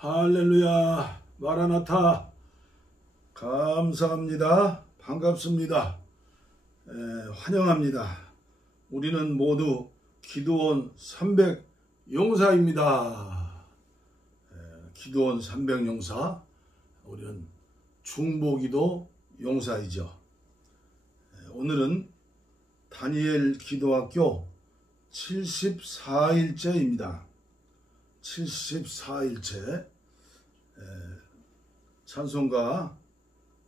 할렐루야, 마라나타. 감사합니다. 반갑습니다. 환영합니다. 우리는 모두 기도원 300 용사입니다. 기도원 300 용사, 우리는 중보기도 용사이죠. 오늘은 다니엘 기도학교 74일째입니다. 74일째 찬송가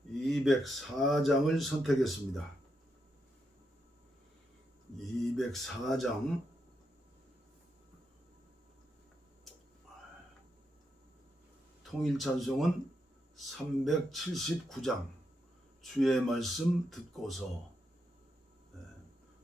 204장을 선택했습니다. 204장 통일찬송은 379장 주의 말씀 듣고서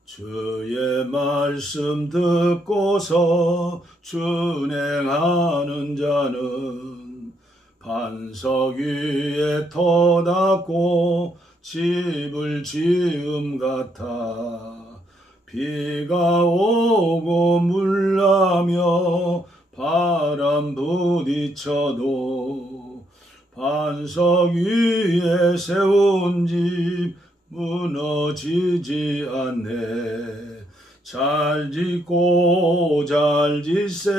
주의 말씀 듣고서 준행하는 자는 반석 위에 터닫고 집을 지음 같아. 비가 오고 물나며 바람 부딪혀도 반석 위에 세운 집 무너지지 않네. 잘 짓고 잘 짓세,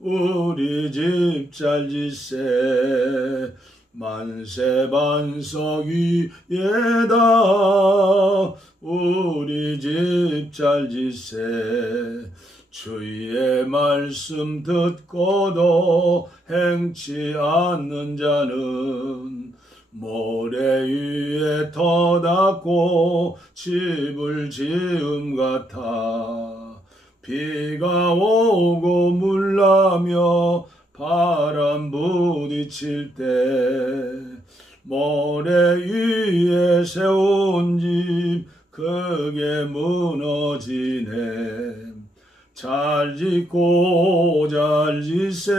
우리 집 잘 짓세. 만세 반석 위에다 우리 집 잘 짓세. 주의 말씀 듣고도 행치 않는 자는 모래 위에 터닫고 집을 지음 같아. 비가 오고 물나며 바람 부딪힐 때 모래 위에 세운 집 크게 무너지네. 잘 짓고 잘 짓세,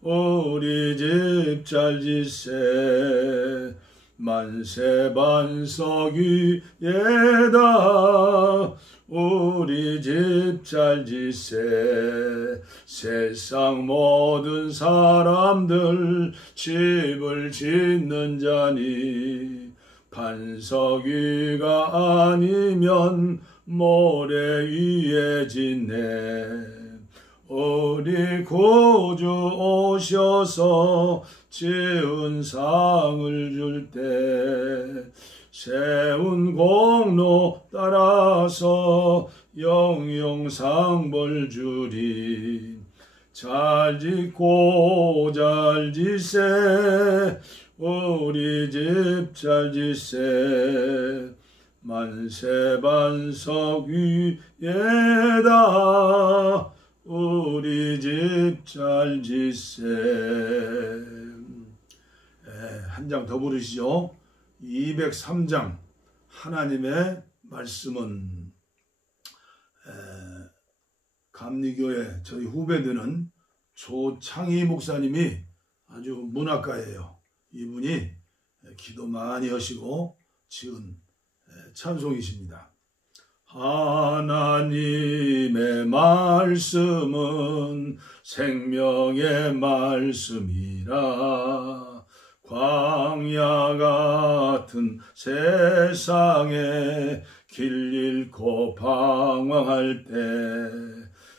우리 집 잘 짓세. 만세 반석 위에다 우리 집 잘 짓세. 세상 모든 사람들 집을 짓는 자니 반석 위가 아니면 모래 위에 짓네. 우리 구주 오셔서 지은 상을 줄 때 세운 공로 따라서 영영 상벌 주리. 잘 짓고 잘 짓세, 우리 집 잘 짓세. 만세 반석 위에다 우리 집 잘 짓세. 한 장 더 부르시죠. 203장 하나님의 말씀은. 감리교회 저희 후배들은 조창희 목사님이 아주 문학가예요. 이분이 기도 많이 하시고 지은 찬송이십니다. 하나님의 말씀은 생명의 말씀이라. 광야 같은 세상에 길 잃고 방황할 때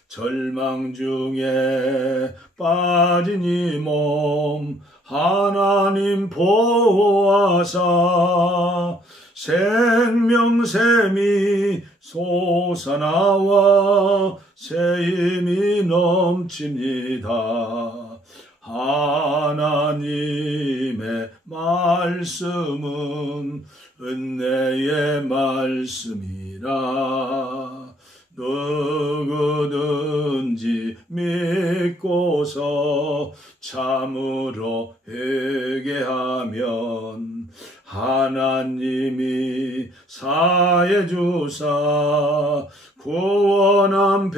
절망 중에 빠진 이 몸 하나님 보호하사 생명샘이 솟아나와 새 힘이 넘칩니다. 하나님의 말씀은 은혜의 말씀이라. 누구든지 믿고서 참으로 회개하면 하나님이 사해 주사 구원함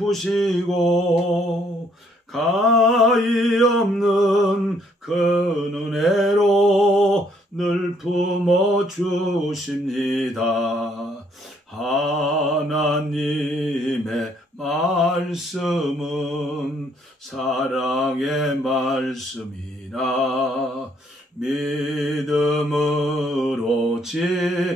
베푸시고 가히 없는 그 은혜로 늘 품어 주십니다. 하나님의 말씀은 사랑의 말씀이라 믿음으로 지키어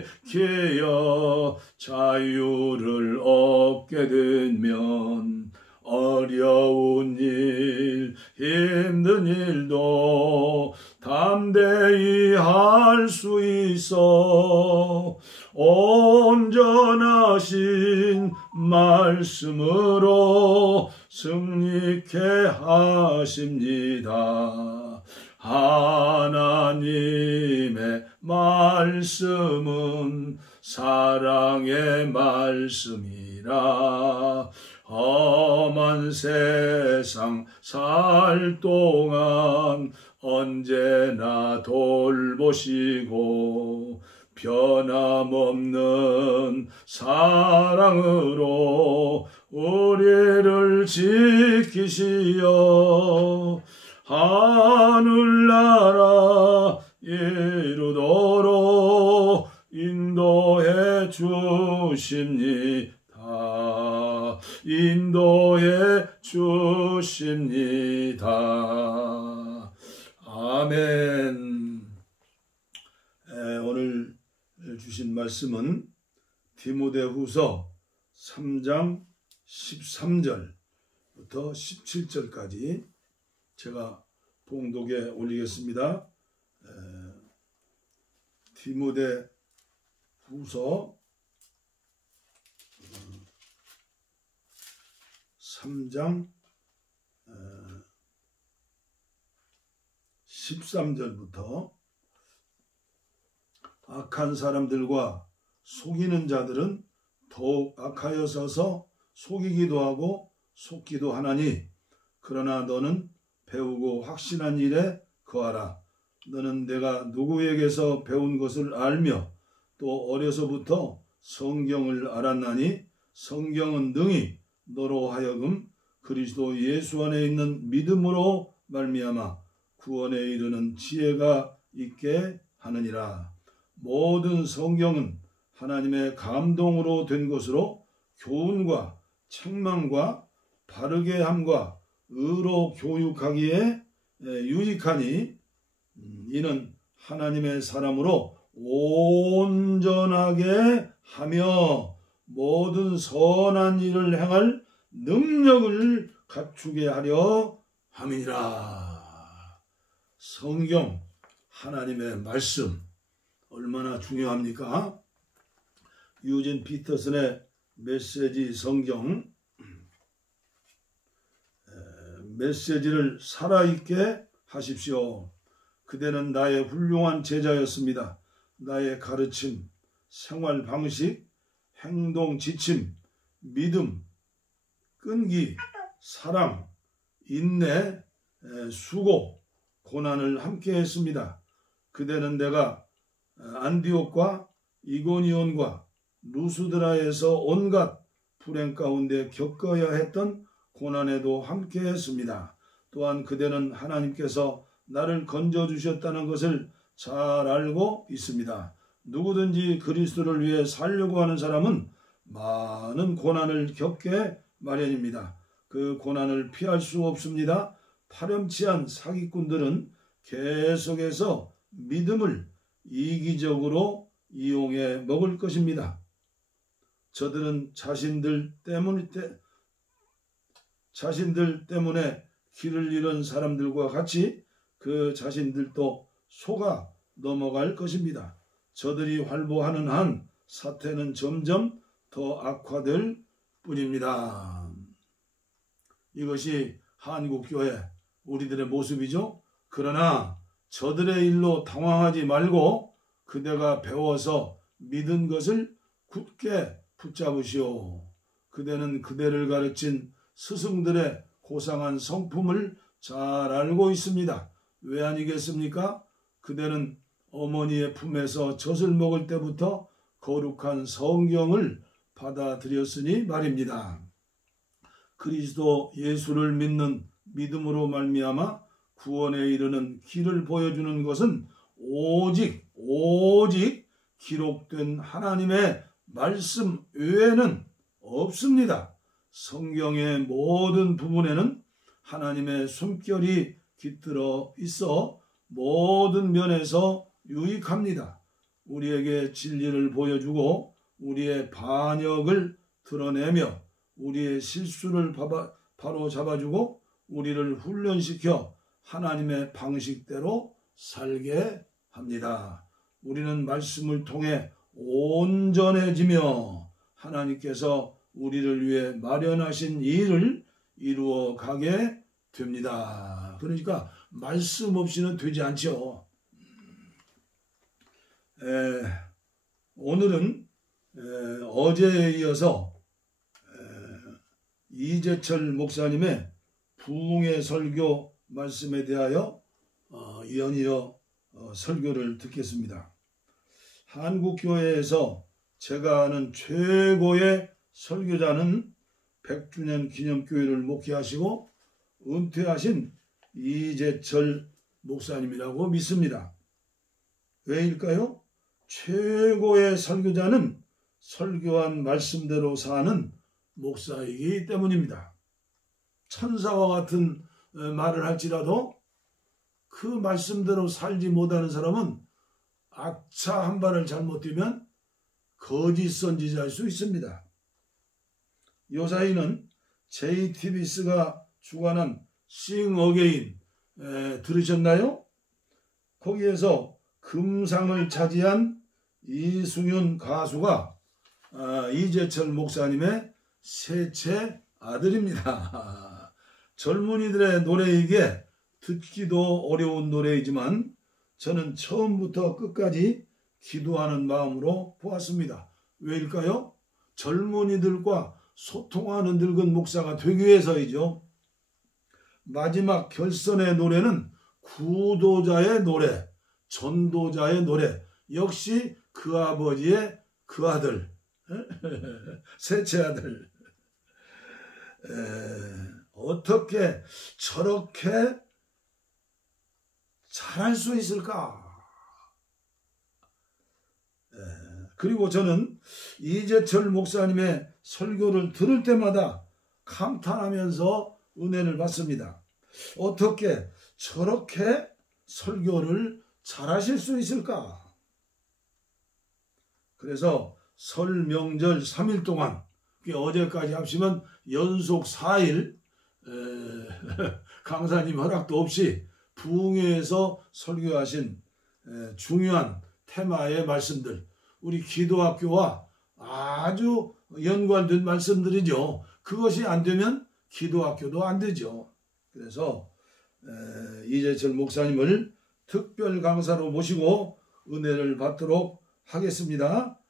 자유를 얻게 되면 어려운 일, 힘든 일도 담대히 할 수 있어 온전하신 말씀으로 승리케 하십니다. 하나님의 말씀은 사랑의 말씀이라 험한 세상 살 동안 언제나 돌보시고 변함없는 사랑으로 우리를 지키시어 하늘나라 이루도록 인도해 주십니다. 인도해 주십니다. 아멘. 오늘 주신 말씀은 디모데후서 3장 13절부터 17절까지 제가 봉독에 올리겠습니다. 디모데후서 3장 13절부터 악한 사람들과 속이는 자들은 더욱 악하여서서 속이기도 하고 속기도 하나니 그러나 너는 배우고 확신한 일에 거하라. 너는 내가 누구에게서 배운 것을 알며 또 어려서부터 성경을 알았나니 성경은 능히 너로 하여금 그리스도 예수 안에 있는 믿음으로 말미암아 구원에 이르는 지혜가 있게 하느니라. 모든 성경은 하나님의 감동으로 된 것으로 교훈과 책망과 바르게 함과 의로 교육하기에 유익하니 이는 하나님의 사람으로 온전하게 하며 모든 선한 일을 행할 능력을 갖추게 하려 함이니라. 성경, 하나님의 말씀 얼마나 중요합니까? 유진 피터슨의 메시지 성경, 메시지를 살아있게 하십시오. 그대는 나의 훌륭한 제자였습니다. 나의 가르침, 생활 방식, 행동 지침, 믿음, 끈기, 사랑, 인내, 수고, 고난을 함께 했습니다. 그대는 내가 안디옥과 이고니온과 루스드라에서 온갖 불행 가운데 겪어야 했던 고난에도 함께 했습니다. 또한 그대는 하나님께서 나를 건져주셨다는 것을 잘 알고 있습니다. 누구든지 그리스도를 위해 살려고 하는 사람은 많은 고난을 겪게 마련입니다. 그 고난을 피할 수 없습니다. 파렴치한 사기꾼들은 계속해서 믿음을 이기적으로 이용해 먹을 것입니다. 저들은 자신들 때문에 길을 잃은 사람들과 같이 그 자신들도 속아 넘어갈 것입니다. 저들이 활보하는 한 사태는 점점 더 악화될 뿐입니다. 이것이 한국교회 우리들의 모습이죠. 그러나 저들의 일로 당황하지 말고 그대가 배워서 믿은 것을 굳게 붙잡으시오. 그대는 그대를 가르친 스승들의 고상한 성품을 잘 알고 있습니다. 왜 아니겠습니까? 그대는 어머니의 품에서 젖을 먹을 때부터 거룩한 성경을 받아들였으니 말입니다. 그리스도 예수를 믿는 믿음으로 말미암아 구원에 이르는 길을 보여주는 것은 오직 기록된 하나님의 말씀 외에는 없습니다. 성경의 모든 부분에는 하나님의 숨결이 깃들어 있어 모든 면에서 유익합니다. 우리에게 진리를 보여주고 우리의 반역을 드러내며 우리의 실수를 바로 잡아주고 우리를 훈련시켜 하나님의 방식대로 살게 합니다. 우리는 말씀을 통해 온전해지며 하나님께서 우리를 위해 마련하신 일을 이루어 가게 됩니다. 그러니까 말씀 없이는 되지 않죠. 오늘은 어제에 이어서 이재철 목사님의 부흥의 설교 말씀에 대하여 연이어 설교를 듣겠습니다. 한국교회에서 제가 아는 최고의 설교자는 100주년 기념교회를 목회하시고 은퇴하신 이재철 목사님이라고 믿습니다. 왜일까요? 최고의 설교자는 설교한 말씀대로 사는 목사이기 때문입니다. 천사와 같은 말을 할지라도 그 말씀대로 살지 못하는 사람은 악차 한 발을 잘못 뛰면 거짓 선지자일 수 있습니다. 요사이는 JTBC가 주관한 Sing Again 들으셨나요? 거기에서 금상을 차지한 이승윤 가수가 이재철 목사님의 셋째 아들입니다. 젊은이들의 노래이기에 듣기도 어려운 노래이지만 저는 처음부터 끝까지 기도하는 마음으로 보았습니다. 왜일까요? 젊은이들과 소통하는 늙은 목사가 되기 위해서이죠. 마지막 결선의 노래는 구도자의 노래, 전도자의 노래, 역시 그 아버지의 그 아들, 셋째 아들. 어떻게 저렇게 잘할 수 있을까? 그리고 저는 이재철 목사님의 설교를 들을 때마다 감탄하면서 은혜를 받습니다. 어떻게 저렇게 설교를 잘하실 수 있을까? 그래서 설 명절 3일 동안, 어제까지 합치면 연속 4일 강사님 허락도 없이 부흥회에서 설교하신 중요한 테마의 말씀들, 우리 기도학교와 아주 연관된 말씀들이죠. 그것이 안 되면 기도학교도 안 되죠. 그래서 이재철 목사님을 특별 강사로 모시고 은혜를 받도록 하겠습니다.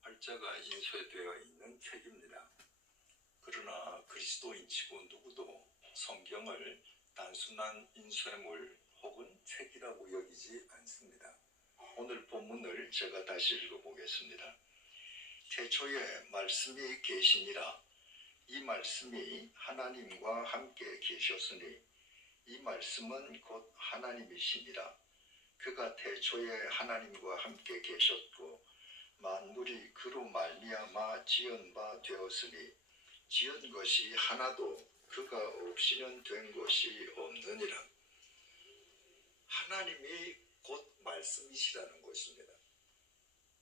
활자가 인쇄되어 있는 책입니다. 그러나 그리스도인치고 누구도 성경을 단순한 인쇄물 혹은 책이라고 여기지 않습니다. 오늘 본문을 제가 다시 읽어보겠습니다. 태초에 말씀이 계시니라. 이 말씀이 하나님과 함께 계셨으니 이 말씀은 곧 하나님이시니라. 그가 태초에 하나님과 함께 계셨고 만물이 그로 말미암아 지은 바 되었으니 지은 것이 하나도 그가 없이는 된 것이 없느니라. 하나님이 곧 말씀이시라는 것입니다.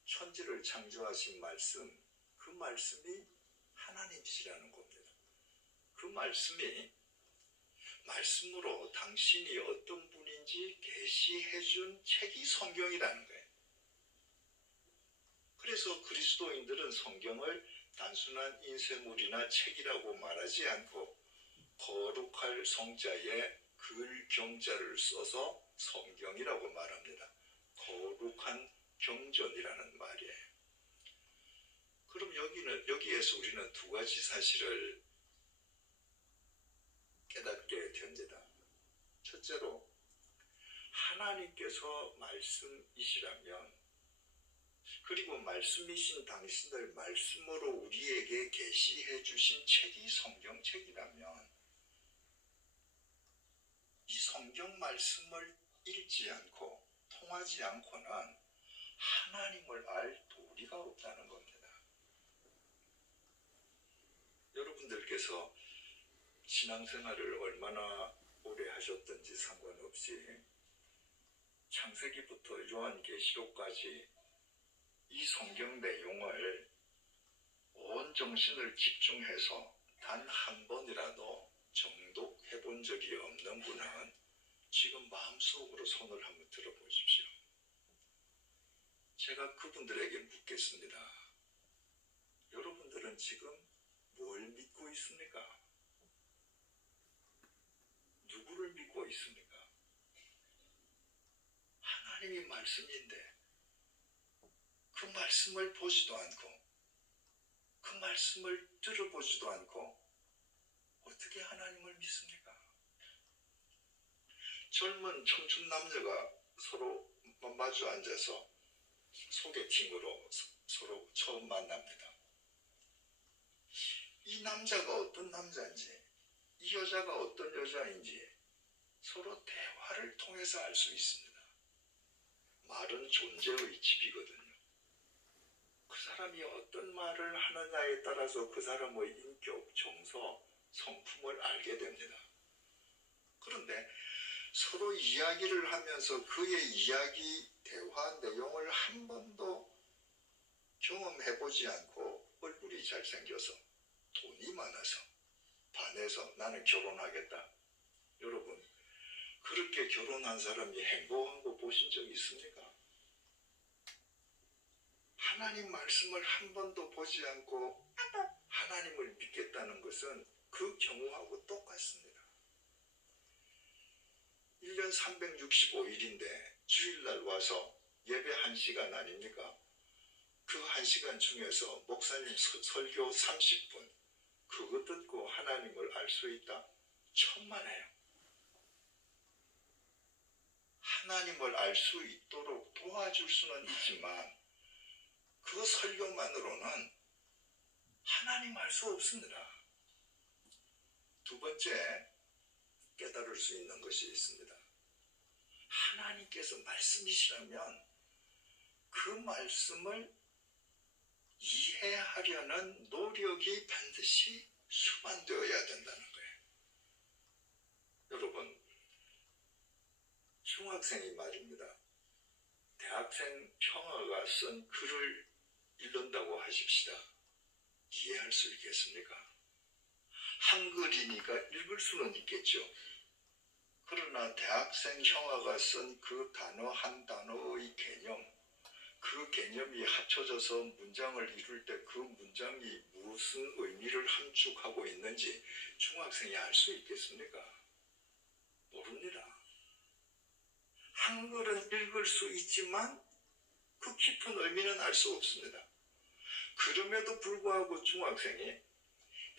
천지를 창조하신 말씀, 그 말씀이 하나님이시라는 겁니다. 그 말씀이 말씀으로 당신이 어떤 분인지 계시해 준 책이 성경이라는 거예요. 그래서 그리스도인들은 성경을 단순한 인쇄물이나 책이라고 말하지 않고 거룩할 성자에 글경자를 써서 성경이라고 말합니다. 거룩한 경전이라는 말이에요. 그럼 여기에서 우리는 두 가지 사실을 깨닫게 됩니다. 첫째로 하나님께서 말씀이시라면, 그리고 말씀이신 당신들 말씀으로 우리에게 계시해 주신 책이 성경책이라면 이 성경 말씀을 읽지 않고 통하지 않고는 하나님을 알 도리가 없다는 겁니다. 여러분께서 신앙생활을 얼마나 오래 하셨든지 상관없이 창세기부터 요한계시록까지 이 성경 내용을 온 정신을 집중해서 단 한 번이라도 정독해 본 적이 없는 분은 지금 마음속으로 손을 한번 들어보십시오. 제가 그분들에게 묻겠습니다. 여러분들은 지금 뭘 믿고 있습니까? 누구를 믿고 있습니까? 하나님이 말씀인데 그 말씀을 보지도 않고 그 말씀을 들어보지도 않고 어떻게 하나님을 믿습니까? 젊은 청춘 남녀가 서로 마주 앉아서 소개팅으로 서로 처음 만납니다. 이 남자가 어떤 남자인지 이 여자가 어떤 여자인지 서로 대화를 통해서 알 수 있습니다. 말은 존재의 집이거든요. 그 사람이 어떤 말을 하느냐에 따라서 그 사람의 인격, 정서, 성품을 알게 됩니다. 그런데 서로 이야기를 하면서 그의 이야기, 대화 내용을 한 번도 경험해보지 않고 얼굴이 잘생겨서 돈이 많아서 반해서 나는 결혼하겠다. 여러분, 그렇게 결혼한 사람이 행복한 거 보신 적 있습니까? 하나님 말씀을 한 번도 보지 않고 하나님을 믿겠다는 것은 그 경우하고 똑같습니다. 1년 365일인데 주일날 와서 예배 1시간 아닙니까? 그 1시간 중에서 목사님 설교 30분 그거 듣고 하나님을 알 수 있다? 천만에요. 하나님을 알 수 있도록 도와줄 수는 있지만 그 설교만으로는 하나님 알 수 없습니다. 두 번째 깨달을 수 있는 것이 있습니다. 하나님께서 말씀이시라면 그 말씀을 이해하려는 노력이 반드시 수반되어야 된다는 거예요. 여러분, 중학생이 말입니다. 대학생 평화가 쓴 글을 읽는다고 하십시다. 이해할 수 있겠습니까? 한글이니까 읽을 수는 있겠죠. 그러나 대학생 형아가 쓴 그 단어 한 단어의 개념, 그 개념이 합쳐져서 문장을 이룰 때 그 문장이 무슨 의미를 함축하고 있는지 중학생이 알 수 있겠습니까? 모릅니다. 한글은 읽을 수 있지만 그 깊은 의미는 알 수 없습니다. 그럼에도 불구하고 중학생이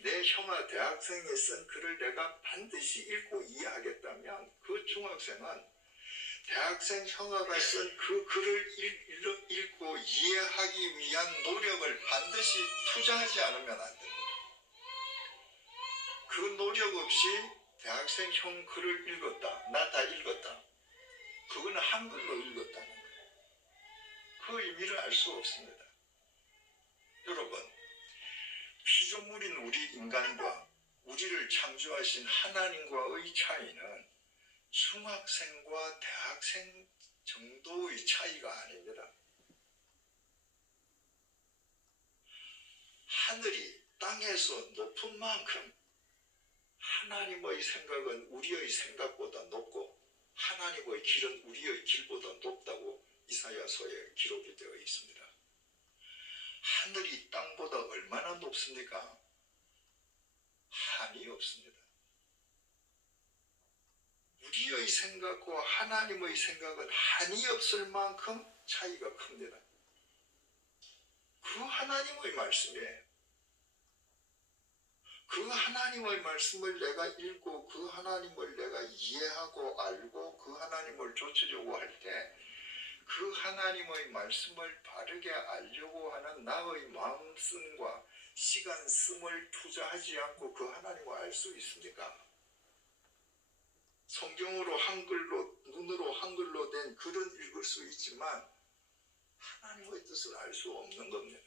내 형아 대학생이 쓴 글을 내가 반드시 읽고 이해하겠다면 그 중학생은 대학생 형아가 쓴 그 글을 읽고 이해하기 위한 노력을 반드시 투자하지 않으면 안 됩니다. 그 노력 없이 대학생 형 글을 읽었다. 나 다 읽었다. 그거는 한글로 읽었다는 거예요. 그 의미를 알 수 없습니다. 여러분, 피조물인 우리 인간과 우리를 창조하신 하나님과의 차이는 중학생과 대학생 정도의 차이가 아닙니다. 하늘이 땅에서 높은 만큼 하나님의 생각은 우리의 생각보다 높고 하나님의 길은 우리의 길보다 높다고 이사야서에 기록이 되어 있습니다. 하늘이 땅보다 얼마나 높습니까? 한이 없습니다. 우리의 생각과 하나님의 생각은 한이 없을 만큼 차이가 큽니다. 그 하나님의 말씀이에요. 그 하나님의 말씀을 내가 읽고 그 하나님을 내가 이해하고 알고 그 하나님을 좇으려고 할 때 그 하나님의 말씀을 바르게 알려고 하는 나의 마음씀과 시간씀을 투자하지 않고 그 하나님을 알 수 있습니까? 성경으로 한글로 눈으로 한글로 된 글은 읽을 수 있지만 하나님의 뜻을 알 수 없는 겁니다.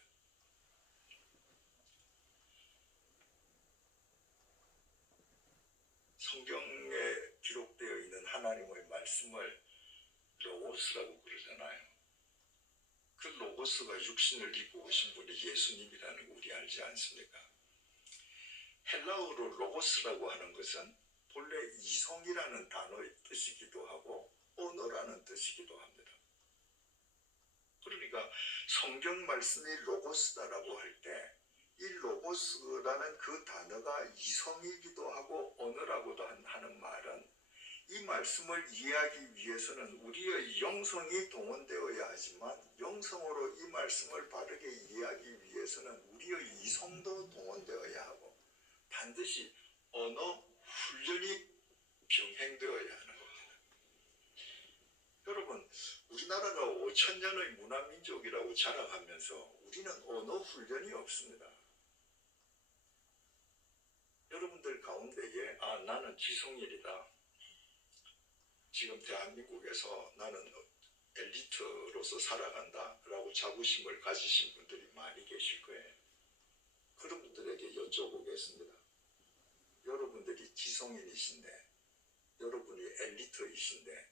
성경에 기록되어 있는 하나님의 말씀을 로고스라고 그러잖아요. 그 로고스가 육신을 입고 오신 분이 예수님이라는 거 우리 알지 않습니까? 헬라어로 로고스라고 하는 것은 본래 이성이라는 단어의 뜻이기도 하고 언어라는 뜻이기도 합니다. 그러니까 성경 말씀이 로고스다라고 할 때 이 로고스라는 그 단어가 이성이기도 하고 언어라고도 하는 말은 이 말씀을 이해하기 위해서는 우리의 영성이 동원되어야 하지만 영성으로 이 말씀을 바르게 이해하기 위해서는 우리의 이성도 동원되어야 하고 반드시 언어 훈련이 병행되어야 하는 겁니다. 여러분, 우리나라가 5,000년의 문화민족이라고 자랑하면서 우리는 언어 훈련이 없습니다. 여러분들 가운데에 나는 지성인이다. 지금 대한민국에서 나는 엘리트로서 살아간다 라고 자부심을 가지신 분들이 많이 계실 거예요. 그런 분들에게 여쭤보겠습니다. 여러분들이 지성인이신데, 여러분이 엘리트이신데,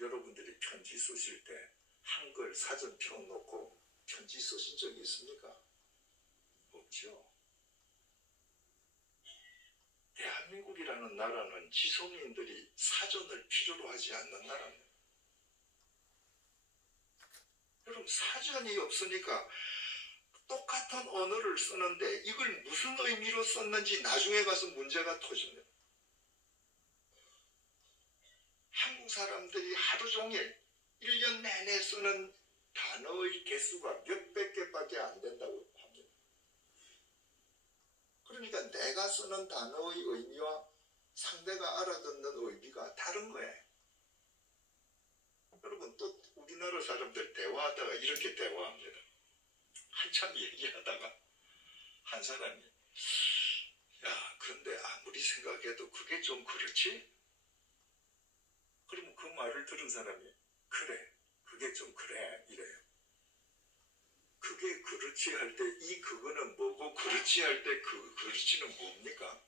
여러분들이 편지 쓰실 때 한글 사전 펴놓고 편지 쓰신 적이 있습니까? 없죠. 대한민국이라는 나라는 지성인들이 사전을 필요로 하지 않는 나라입니다. 여러분, 사전이 없으니까 똑같은 언어를 쓰는데 이걸 무슨 의미로 썼는지 나중에 가서 문제가 터집니다. 한국 사람들이 하루 종일 1년 내내 쓰는 단어의 개수가 몇백 개밖에 안 된다고 합니다. 그러니까 내가 쓰는 단어의 의미와 상대가 알아듣는 의미가 다른 거예요. 여러분, 또 우리나라 사람들 대화하다가 이렇게 대화합니다. 한참 얘기하다가 한 사람이 야, 근데 아무리 생각해도 그게 좀 그렇지? 그러면 그 말을 들은 사람이 그래, 그게 좀 그래 이래요. 그게 그렇지 할 때 이 그거는 뭐고 그렇지 할 때 그 그렇지는 뭡니까?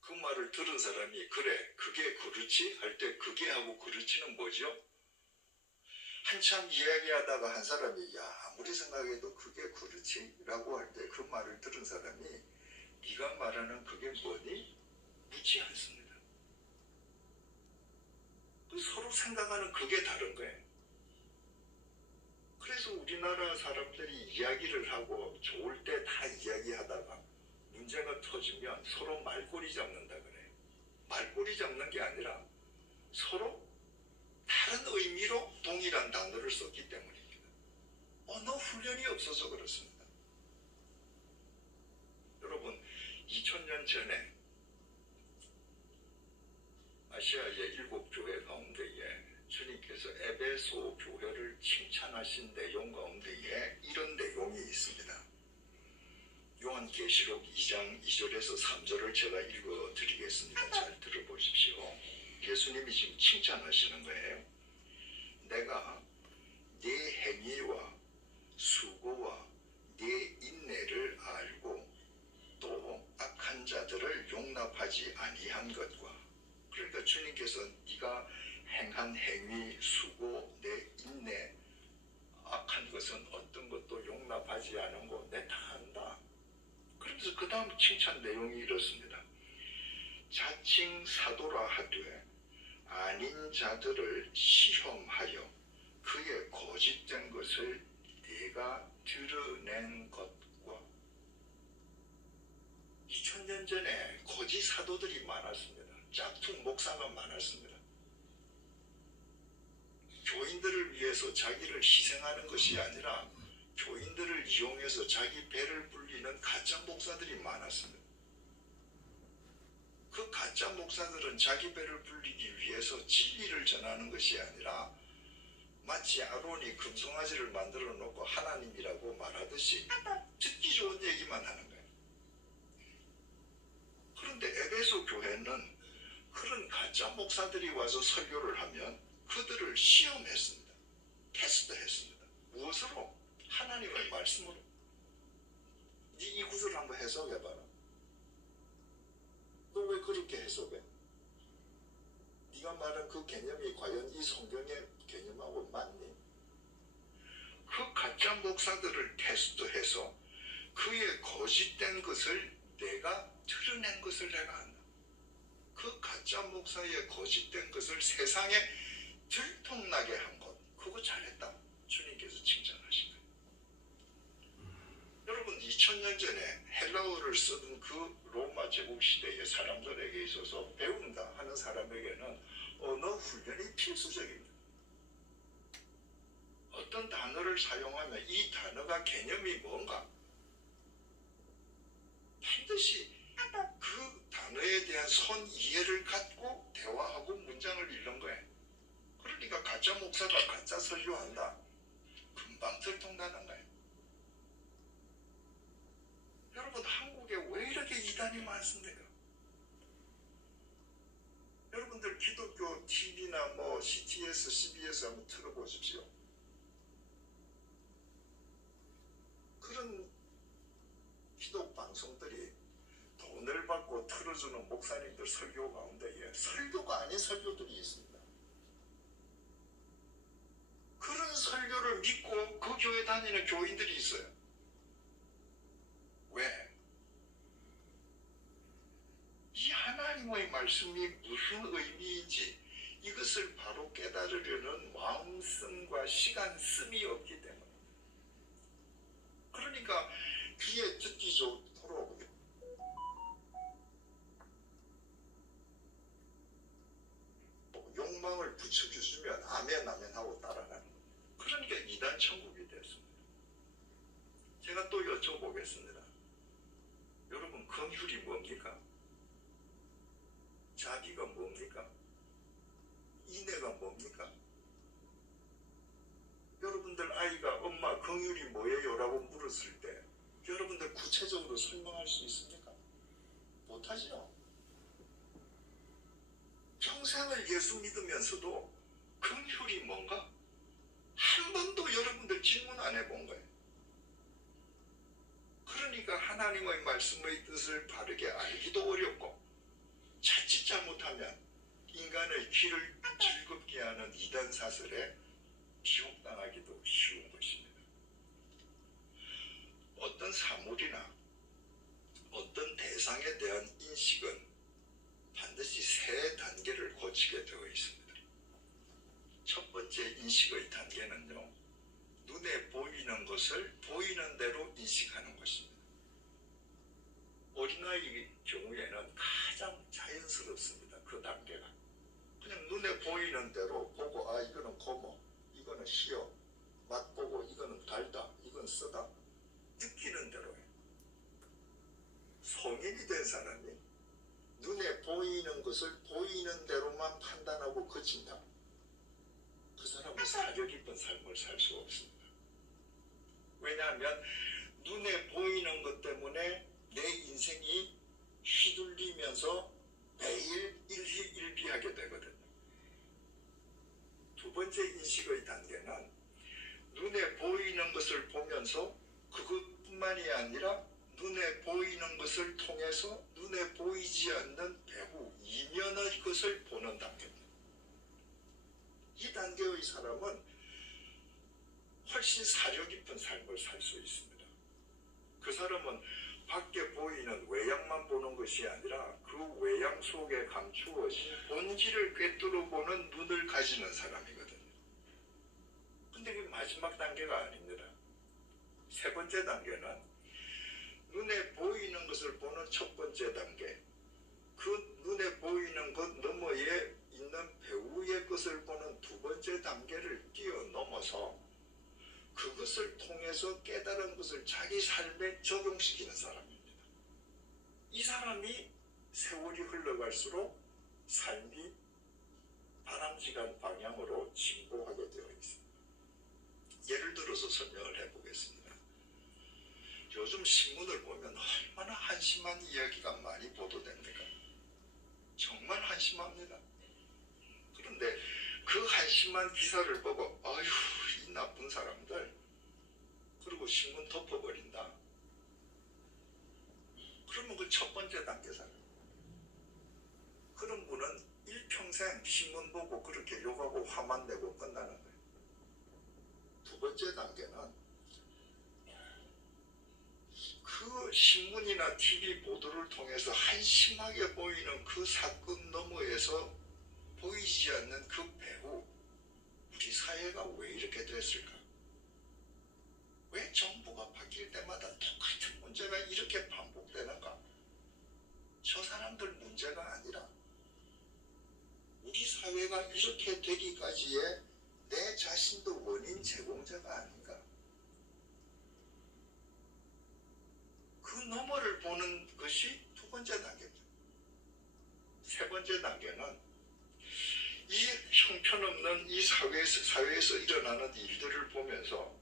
그 말을 들은 사람이 그래, 그게 그렇지 할 때 그게 하고 그렇지는 뭐죠? 한참 이야기하다가 한 사람이 야, 아무리 생각해도 그게 그렇지? 라고 할 때 그 말을 들은 사람이 네가 말하는 그게 뭐니? 묻지 않습니다. 서로 생각하는 그게 다른 거예요. 그래서 우리나라 사람들이 이야기를 하고 좋을 때 다 이야기하다가 문제가 터지면 서로 말꼬리 잡는다 그래요. 말꼬리 잡는 게 아니라 서로 다른 의미로 동일한 단어를 썼기 때문입니다. 언어 훈련이 없어서 그렇습니다. 여러분, 2000년 전에 아시아의 7교회 가운데에 주님께서 에베소 교회를 칭찬하신 내용 가운데에 이런 내용이 있습니다. 요한계시록 2장 2절에서 3절을 제가 읽어드리겠습니다. 잘 들어보십시오. 예수님이 지금 칭찬하시는 거예요. 내가 네 행위와 수고와 네 인내를 알고 또 악한 자들을 용납하지 아니한 것과, 그러니까 주님께서 네가 행한 행위, 수고, 내 인내, 악한 것은 어떤 것도 용납하지 않은 거 내 다 안다. 그러면서 그 다음 칭찬 내용이 이렇습니다. 자칭 사도라 하되 아닌 자들을 시험하여 그의 거짓된 것을 네가 드러낸 것과. 2000년 전에 거짓 사도들이 많았습니다. 짝퉁 목사가 많았습니다. 교인들을 위해서 자기를 희생하는 것이 아니라 교인들을 이용해서 자기 배를 불리는 가짜 목사들이 많았습니다. 그 가짜 목사들은 자기 배를 불리기 위해서 진리를 전하는 것이 아니라 마치 아론이 금송아지를 만들어 놓고 하나님이라고 말하듯이 듣기 좋은 얘기만 하는 거예요. 그런데 에베소 교회는 그런 가짜 목사들이 와서 설교를 하면 그들을 시험했습니다. 테스트했습니다. 무엇으로? 하나님의 말씀으로. 이 구절을 한번 해석해봐라. 너 왜 그렇게 해석해? 그 개념이 과연 이 성경의 개념하고 맞니? 그 가짜 목사들을 테스트해서 그의 거짓된 것을 내가 드러낸 것을 내가 안다. 그 가짜 목사의 거짓된 것을 세상에 들통나게 한 것, 그거 잘했다. 주님께서 칭찬하신 거예요. 여러분 2000년 전에 헬라어를 쓰던 그 로마 제국 시대의 사람들에게 있어서 배운다 하는 사람에게는 언어 훈련이 필수적입니다. 어떤 단어를 사용하면 이 단어가 개념이 뭔가 반드시 그 단어에 대한 선 이해를 갖고 대화하고 문장을 읽는 거예요. 그러니까 가짜 목사가 가짜 설교한다. 금방 들통나는 거예요. 여러분 한국에 왜 이렇게 이단이 많습니까? 여러분들 기독교 TV나 뭐 CTS, CBS 한번 틀어보십시오. 그런 기독 방송들이 돈을 받고 틀어주는 목사님들 설교 가운데에 설교가 아닌 설교들이 있습니다. 그런 설교를 믿고 그 교회 다니는 교인들이 있어요. 왜? 이 하나님의 말씀이 무슨 의미인지 이것을 바로 깨달으려는 마음씀과 시간씀이 없기 때문에. 그러니까 귀에 듣기 좋도록 욕망을 부추겨주면 아멘 아멘 하고 따라가는 거예요. 그러니까 이단 천국이 됐습니다. 제가 또 여쭤보겠습니다. 여러분 긍휼이 뭡니까? 자비가 뭡니까? 인애가 뭡니까? 여러분들 아이가 엄마 긍휼이 뭐예요? 라고 물었을 때 여러분들 구체적으로 설명할 수 있습니까? 못하죠. 평생을 예수 믿으면서도 긍휼이 뭔가? 한 번도 여러분들 질문 안 해본 거예요. 그러니까 하나님의 말씀의 뜻을 바르게 알기도 어렵고 자칫 잘못하면 인간의 귀를 즐겁게 하는 이단 사설에 미혹당하기도 쉬운 것입니다. 어떤 사물이나 어떤 대상에 대한 인식은 반드시 세 단계를 거치게 되어 있습니다. 첫 번째 인식의 단계는요, 눈에 보이는 것을 보이는 대로 인식하는 것입니다. 어린아이의 경우에는 가장 자연스럽습니다. 그 단계가. 그냥 눈에 보이는 대로 보고, 아, 이거는 고모, 이거는 시어, 맛보고, 이거는 달다, 이건 쓰다. 느끼는 대로 해요. 성인이 된 사람이 눈에 보이는 것을 보이는 대로만 판단하고 그친다. 그 사람은 사려 깊은 삶을 살 수 없습니다. 왜냐하면 눈에 보이는 것 때문에 내 인생이 휘둘리면서 매일 일희일비하게 되거든요. 두 번째 인식의 단계는 눈에 보이는 것을 보면서 그것뿐만이 아니라 눈에 보이는 것을 통해서 눈에 보이지 않는 배후 이면의 것을 보는 단계입니다. 이 단계의 사람은 훨씬 사려 깊은 삶을 살 수 있습니다. 그 사람은 밖에 보이는 외양만 보는 것이 아니라 그 외양 속에 감추어진 본질을 꿰뚫어 보는 눈을 가지는 사람이거든요. 근데 그게 마지막 단계가 아닙니다. 세 번째 단계는 눈에 보이는 것을 보는 첫 번째 단계, 그 눈에 보이는 것 너머에 있는 배우의 것을 보는 두 번째 단계를 뛰어넘어서 그것을 통해서 깨달은 것을 자기 삶에 적용시키는 사람입니다. 이 사람이 세월이 흘러갈수록 삶이 바람직한 방향으로 진보하게 되어 있습니다. 예를 들어서 설명을 해보겠습니다. 요즘 신문을 보면 얼마나 한심한 이야기가 많이 보도됩니까? 정말 한심합니다. 그런데 그 한심한 기사를 보고 아휴 이 나쁜 사람들, 그리고 신문 덮어버린다. 그러면 그 첫 번째 단계 사람, 그런 분은 일평생 평생 신문 보고 그렇게 욕하고 화만 내고 끝나는 거예요. 두 번째 단계는 그 신문이나 TV 보도를 통해서 한심하게 보이는 그 사건 너머에서 보이지 않는 그 배후, 우리 사회가 왜 이렇게 됐을까? 왜 정부가 바뀔 때마다 똑같은 문제가 이렇게 반복되는가? 저 사람들 문제가 아니라 우리 사회가 이렇게 되기까지의 내 자신도 원인 제공자가 아닌가? 그 너머를 보는 것이 두 번째 단계입니다. 세 번째 단계는 이 형편없는 이 사회에서 일어나는 일들을 보면서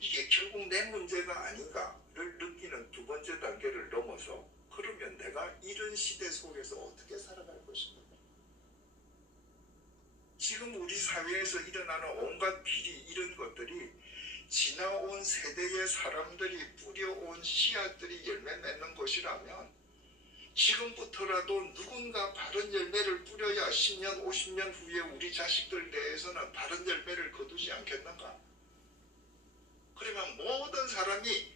이게 결국 내 문제가 아닌가를 느끼는 두 번째 단계를 넘어서 그러면 내가 이런 시대 속에서 어떻게 살아갈 것인가? 지금 우리 사회에서 일어나는 온갖 비리 이런 것들이 지나온 세대의 사람들이 뿌려온 씨앗들이 열매 맺는 것이라면 지금부터라도 누군가 바른 열매를 뿌려야 10년, 50년 후에 우리 자식들 내에서는 바른 열매를 거두지 않겠는가? 그러면 모든 사람이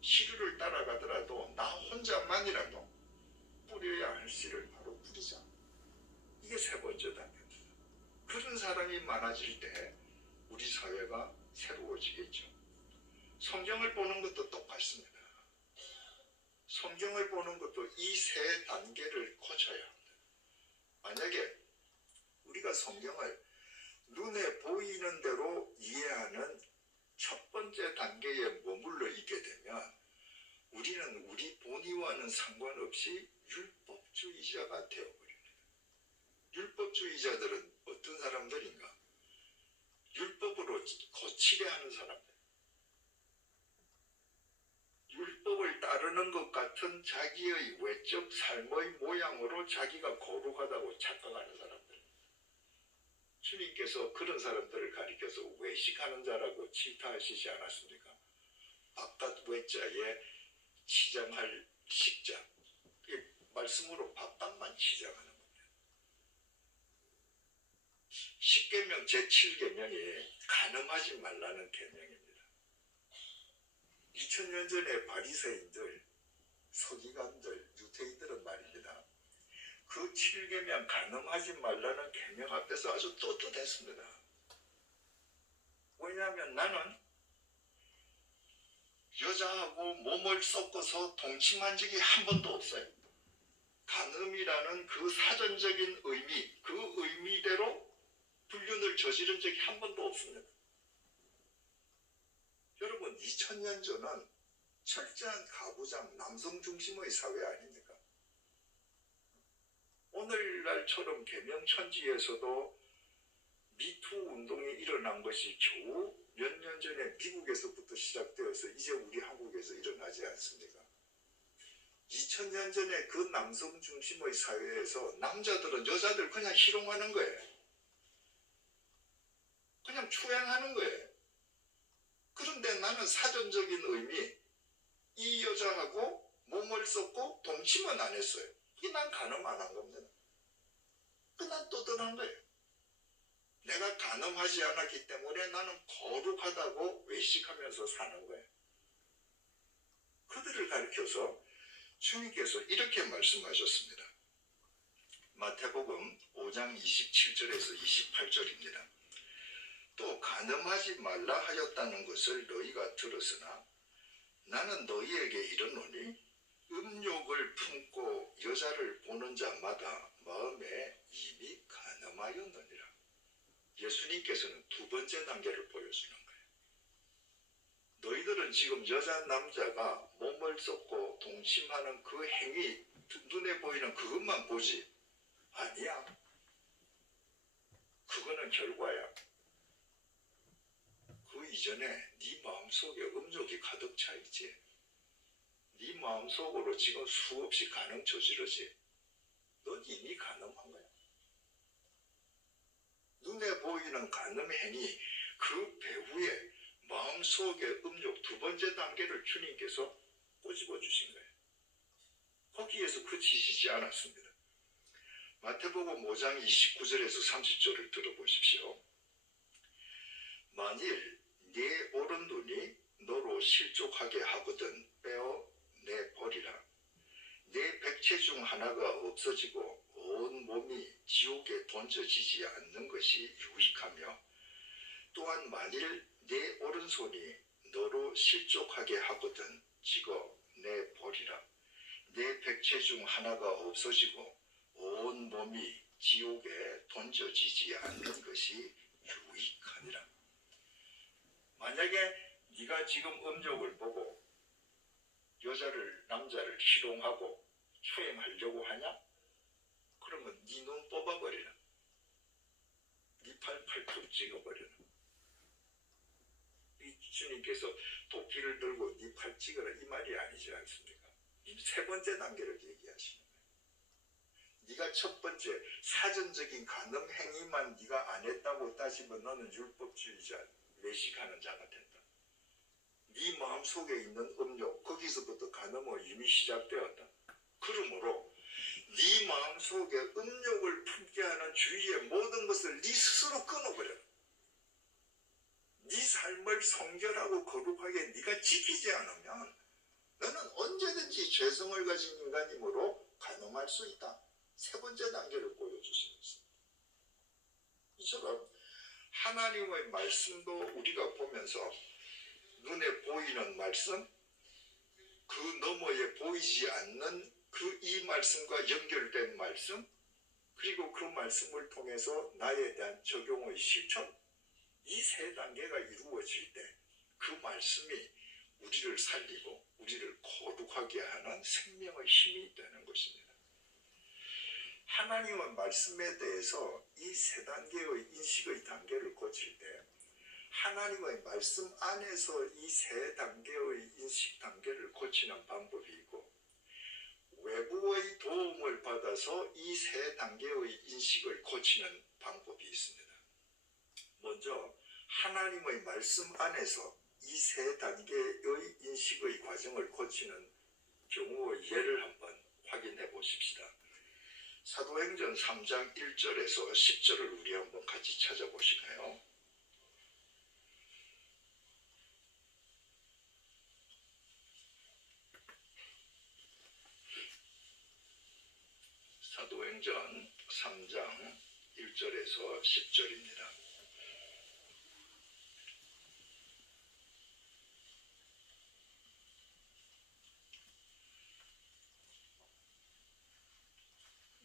시류를 따라가더라도 나 혼자만이라도 뿌려야 할 씨를 바로 뿌리자. 이게 세 번째 단계입니다. 그런 사람이 많아질 때 우리 사회가 새로워지겠죠. 성경을 보는 것도 똑같습니다. 성경을 보는 것도 이 세 단계를 거쳐야 합니다. 만약에 우리가 성경을 눈에 보이는 대로 이해하는 첫 번째 단계에 머물러 있게 되면 우리는 우리 본의와는 상관없이 율법주의자가 되어버립니다. 율법주의자들은 어떤 사람들인가? 율법으로 거치게 하는 사람들. 율법을 따르는 것 같은 자기의 외적 삶의 모양으로 자기가 거룩하다고 착각하는 사람들. 주님께서 그런 사람들을 가리켜서 외식하는 자라고 질타하시지 않았습니까? 바깥 외자에 치장할 식자. 말씀으로 바깥만 치장하는 겁니다. 십계명 제7계명이 간음하지 말라는 계명입니다. 2000년 전에 바리새인들, 서기관들, 유대인들은 말입니다. 그 7계명 간음하지 말라는 계명 앞에서 아주 떳떳했습니다. 왜냐하면 나는 여자하고 몸을 섞어서 동침한 적이 한 번도 없어요. 간음이라는 그 사전적인 의미, 그 의미대로 불륜을 저지른 적이 한 번도 없습니다. 여러분, 2000년 전은 철저한 가부장, 남성 중심의 사회 아닙니까? 오늘날처럼 계명천지에서도 미투 운동이 일어난 것이 겨우 몇 년 전에 미국에서부터 시작되어서 이제 우리 한국에서 일어나지 않습니까? 2000년 전에 그 남성 중심의 사회에서 남자들은 여자들 그냥 희롱하는 거예요. 그냥 추행하는 거예요. 그런데 나는 사전적인 의미, 이 여자하고 몸을 섞고 동침은 안 했어요. 이게 난 간음 안 한 겁니다. 난 떳떳한 거예요. 내가 간음하지 않았기 때문에 나는 거룩하다고 외식하면서 사는 거예요. 그들을 가리켜서 주님께서 이렇게 말씀하셨습니다. 마태복음 5장 27절에서 28절입니다. 또 간음하지 말라 하였다는 것을 너희가 들었으나 나는 너희에게 이르노니 음욕을 품고 여자를 보는 자마다 마음에 이미 간음하였느니라. 예수님께서는 두 번째 단계를 보여주는 거예요. 너희들은 지금 여자 남자가 몸을 섞고 동침하는 그 행위, 눈에 보이는 그것만 보지. 아니야. 그거는 결과야. 그 이전에 네 마음속에 음욕이 가득 차 있지. 네 마음속으로 지금 수없이 간음 저지르지. 넌 이미 간음한 거야. 눈에 보이는 간음 행위, 그 배후에 마음속의 음욕 두 번째 단계를 주님께서 꼬집어 주신 거예요. 거기에서 그치시지 않았습니다. 마태복음 5장 29절에서 30절을 들어보십시오. 만일 네 오른 눈이 너로 실족하게 하거든 빼어 내버리라. 내 백체 중 하나가 없어지고 온 몸이 지옥에 던져지지 않는 것이 유익하며, 또한 만일 내 오른손이 너로 실족하게 하거든 찍어 내버리라. 내 백체 중 하나가 없어지고 온 몸이 지옥에 던져지지 않는 것이 유익하니라. 만약에 네가 지금 음욕을 보고 남자를 희롱하고 추행하려고 하냐? 그러면 네 눈 뽑아버리라. 네 팔 팔뚝 찍어버리라. 이 주님께서 도끼를 들고 네 팔 찍어라 이 말이 아니지 않습니까? 이 세 번째 단계를 얘기하시는 거예요. 네가 첫 번째 사전적인 간음 행위만 네가 안 했다고 따지면 너는 율법주의자, 외식하는 자가 된다. 네 마음속에 있는 음욕, 거기서부터 간음은 이미 시작되었다. 그러므로 네 마음속에 음욕을 품게 하는 주위의 모든 것을 네 스스로 끊어버려라. 네 삶을 성결하고 거룩하게 네가 지키지 않으면 너는 언제든지 죄성을 가진 인간이므로 간음할 수 있다. 세 번째 단계를 보여주시는 것입니다. 이처럼 하나님의 말씀도 우리가 보면서 눈에 보이는 말씀, 그 너머에 보이지 않는 이 말씀과 연결된 말씀, 그리고 그 말씀을 통해서 나에 대한 적용의 실천, 이 세 단계가 이루어질 때 그 말씀이 우리를 살리고 우리를 거룩하게 하는 생명의 힘이 되는 것입니다. 하나님의 말씀에 대해서 이 세 단계의 인식의 단계를 거칠 때 하나님의 말씀 안에서 이 세 단계의 인식 단계를 고치는 방법이 있고, 외부의 도움을 받아서 이 세 단계의 인식을 고치는 방법이 있습니다. 먼저 하나님의 말씀 안에서 이 세 단계의 인식의 과정을 고치는 경우의 예를 한번 확인해 보십시다. 사도행전 3장 1절에서 10절을 우리 한번 같이 찾아보실까요? 사도행전 3장 1절에서 10절입니다.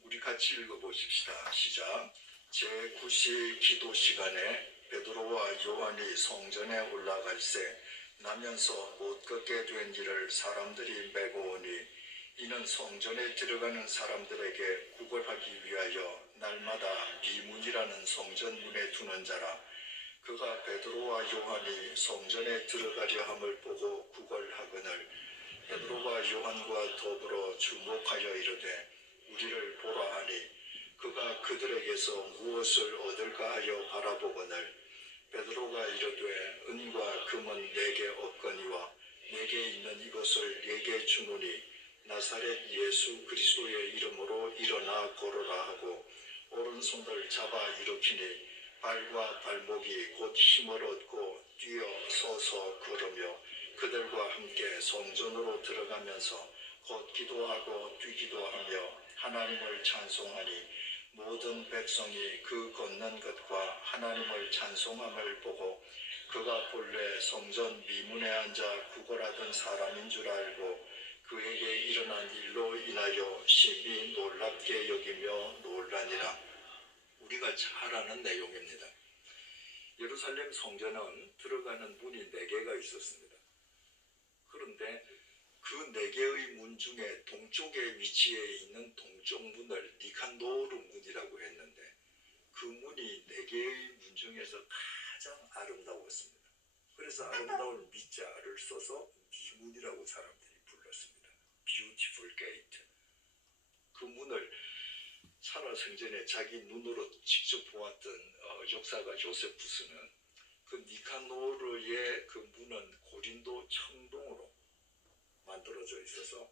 우리 같이 읽어보십시다. 시작. 제9시 기도 시간에 베드로와 요한이 성전에 올라갈새 나면서 못 걷게 된 이를 사람들이 메고 오니, 이는 성전에 들어가는 사람들에게 구걸하기 위하여 날마다 미문이라는 성전 문에 두는 자라. 그가 베드로와 요한이 성전에 들어가려 함을 보고 구걸하거늘 베드로와 요한과 더불어 주목하여 이르되 우리를 보라 하니, 그가 그들에게서 무엇을 얻을까 하여 바라보거늘 베드로가 이르되 은과 금은 내게 없거니와 내게 있는 이것을 내게 주노니 나사렛 예수 그리스도의 이름으로 일어나 걸어라 하고 오른손을 잡아 일으키니 발과 발목이 곧 힘을 얻고 뛰어 서서 걸으며 그들과 함께 성전으로 들어가면서 곧 기도하고 뛰기도 하며 하나님을 찬송하니, 모든 백성이 그 걷는 것과 하나님을 찬송함을 보고 그가 본래 성전 미문에 앉아 구걸하던 사람인 줄 알고 그에게 일어난 일로 인하여 심히 놀랍게 여기며 놀라니라. 우리가 잘 아는 내용입니다. 예루살렘 성전은 들어가는 문이 4개가 있었습니다. 그런데 그 4개의 문 중에 동쪽에 위치해 있는 동쪽 문을 니칸노르 문이라고 했는데, 그 문이 4개의 문 중에서 가장 아름다웠습니다. 그래서 아름다운 미자를 써서 미문이라고 사람들이 불렀습니다. Beautiful Gate. 그 문을 살아생전에 자기 눈으로 직접 보았던 역사가 요세푸스는 그 니카노르의 그 문은 고린도 청동으로 만들어져 있어서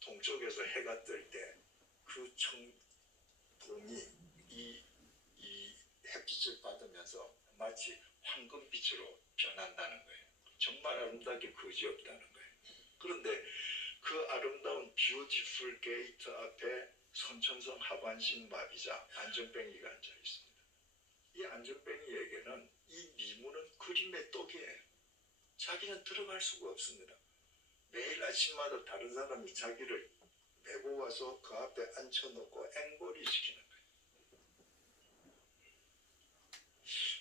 동쪽에서 해가 뜰 때 그 봉이 이 햇빛을 받으면서 마치 황금빛으로 변한다는 거예요. 정말 아름답게 그지없다는 거예요. 그런데 그 아름다운 뷰티풀 게이트 앞에 선천성 하반신 마비자 안전뱅이가 앉아 있습니다. 이 안전뱅이에게는 이 미문은 그림의 떡이에요. 자기는 들어갈 수가 없습니다. 매일 아침마다 다른 사람이 자기를 메고 와서 그 앞에 앉혀놓고 앵벌이 시키는 거예요.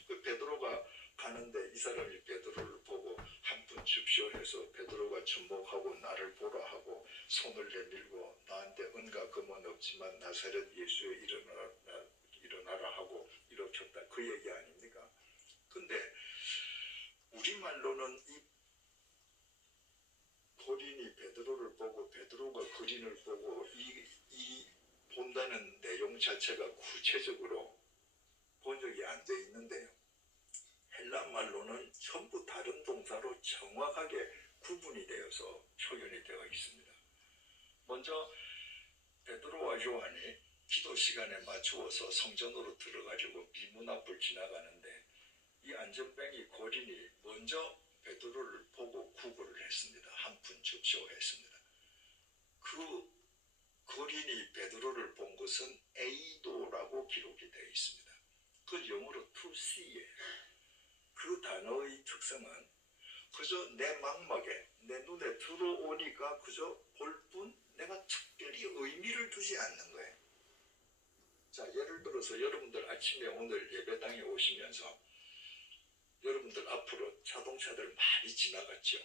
그 베드로가 가는데 이 사람이 베드로를 보고 한 푼 줍쇼 해서 베드로가 주목하고 나를 보라 하고 손을 내밀고 나한테 은과 금은 없지만 나사렛 예수에 일어나라 하고 일으켰다. 그 얘기 아닙니까? 근데 우리말로는 이 고린이 베드로를 보고 베드로가 고린을 보고 이 본다는 내용 자체가 구체적으로 번역이 안 돼 있는데요. 헬라 말로는 전부 다른 동사로 정확하게 구분이 되어서 표현이 되어 있습니다. 먼저 베드로와 요한이 기도 시간에 맞추어서 성전으로 들어가지고 미문 앞을 지나가는데 이 안전뱅이 고린이 먼저 베드로를 보고 구걸을 했습니다. 한 푼 줍쇼 했습니다. 그 고린이 베드로를 본 것은 에이도라고 기록이 되어 있습니다. 그 영어로 to see예요. 그 단어의 특성은 그저 내 망막에 내 눈에 들어오니까 그저 볼 뿐 내가 특별히 의미를 두지 않는 거예요. 자, 예를 들어서 여러분들 아침에 오늘 예배당에 오시면서 여러분들 앞으로 자동차들 많이 지나갔죠.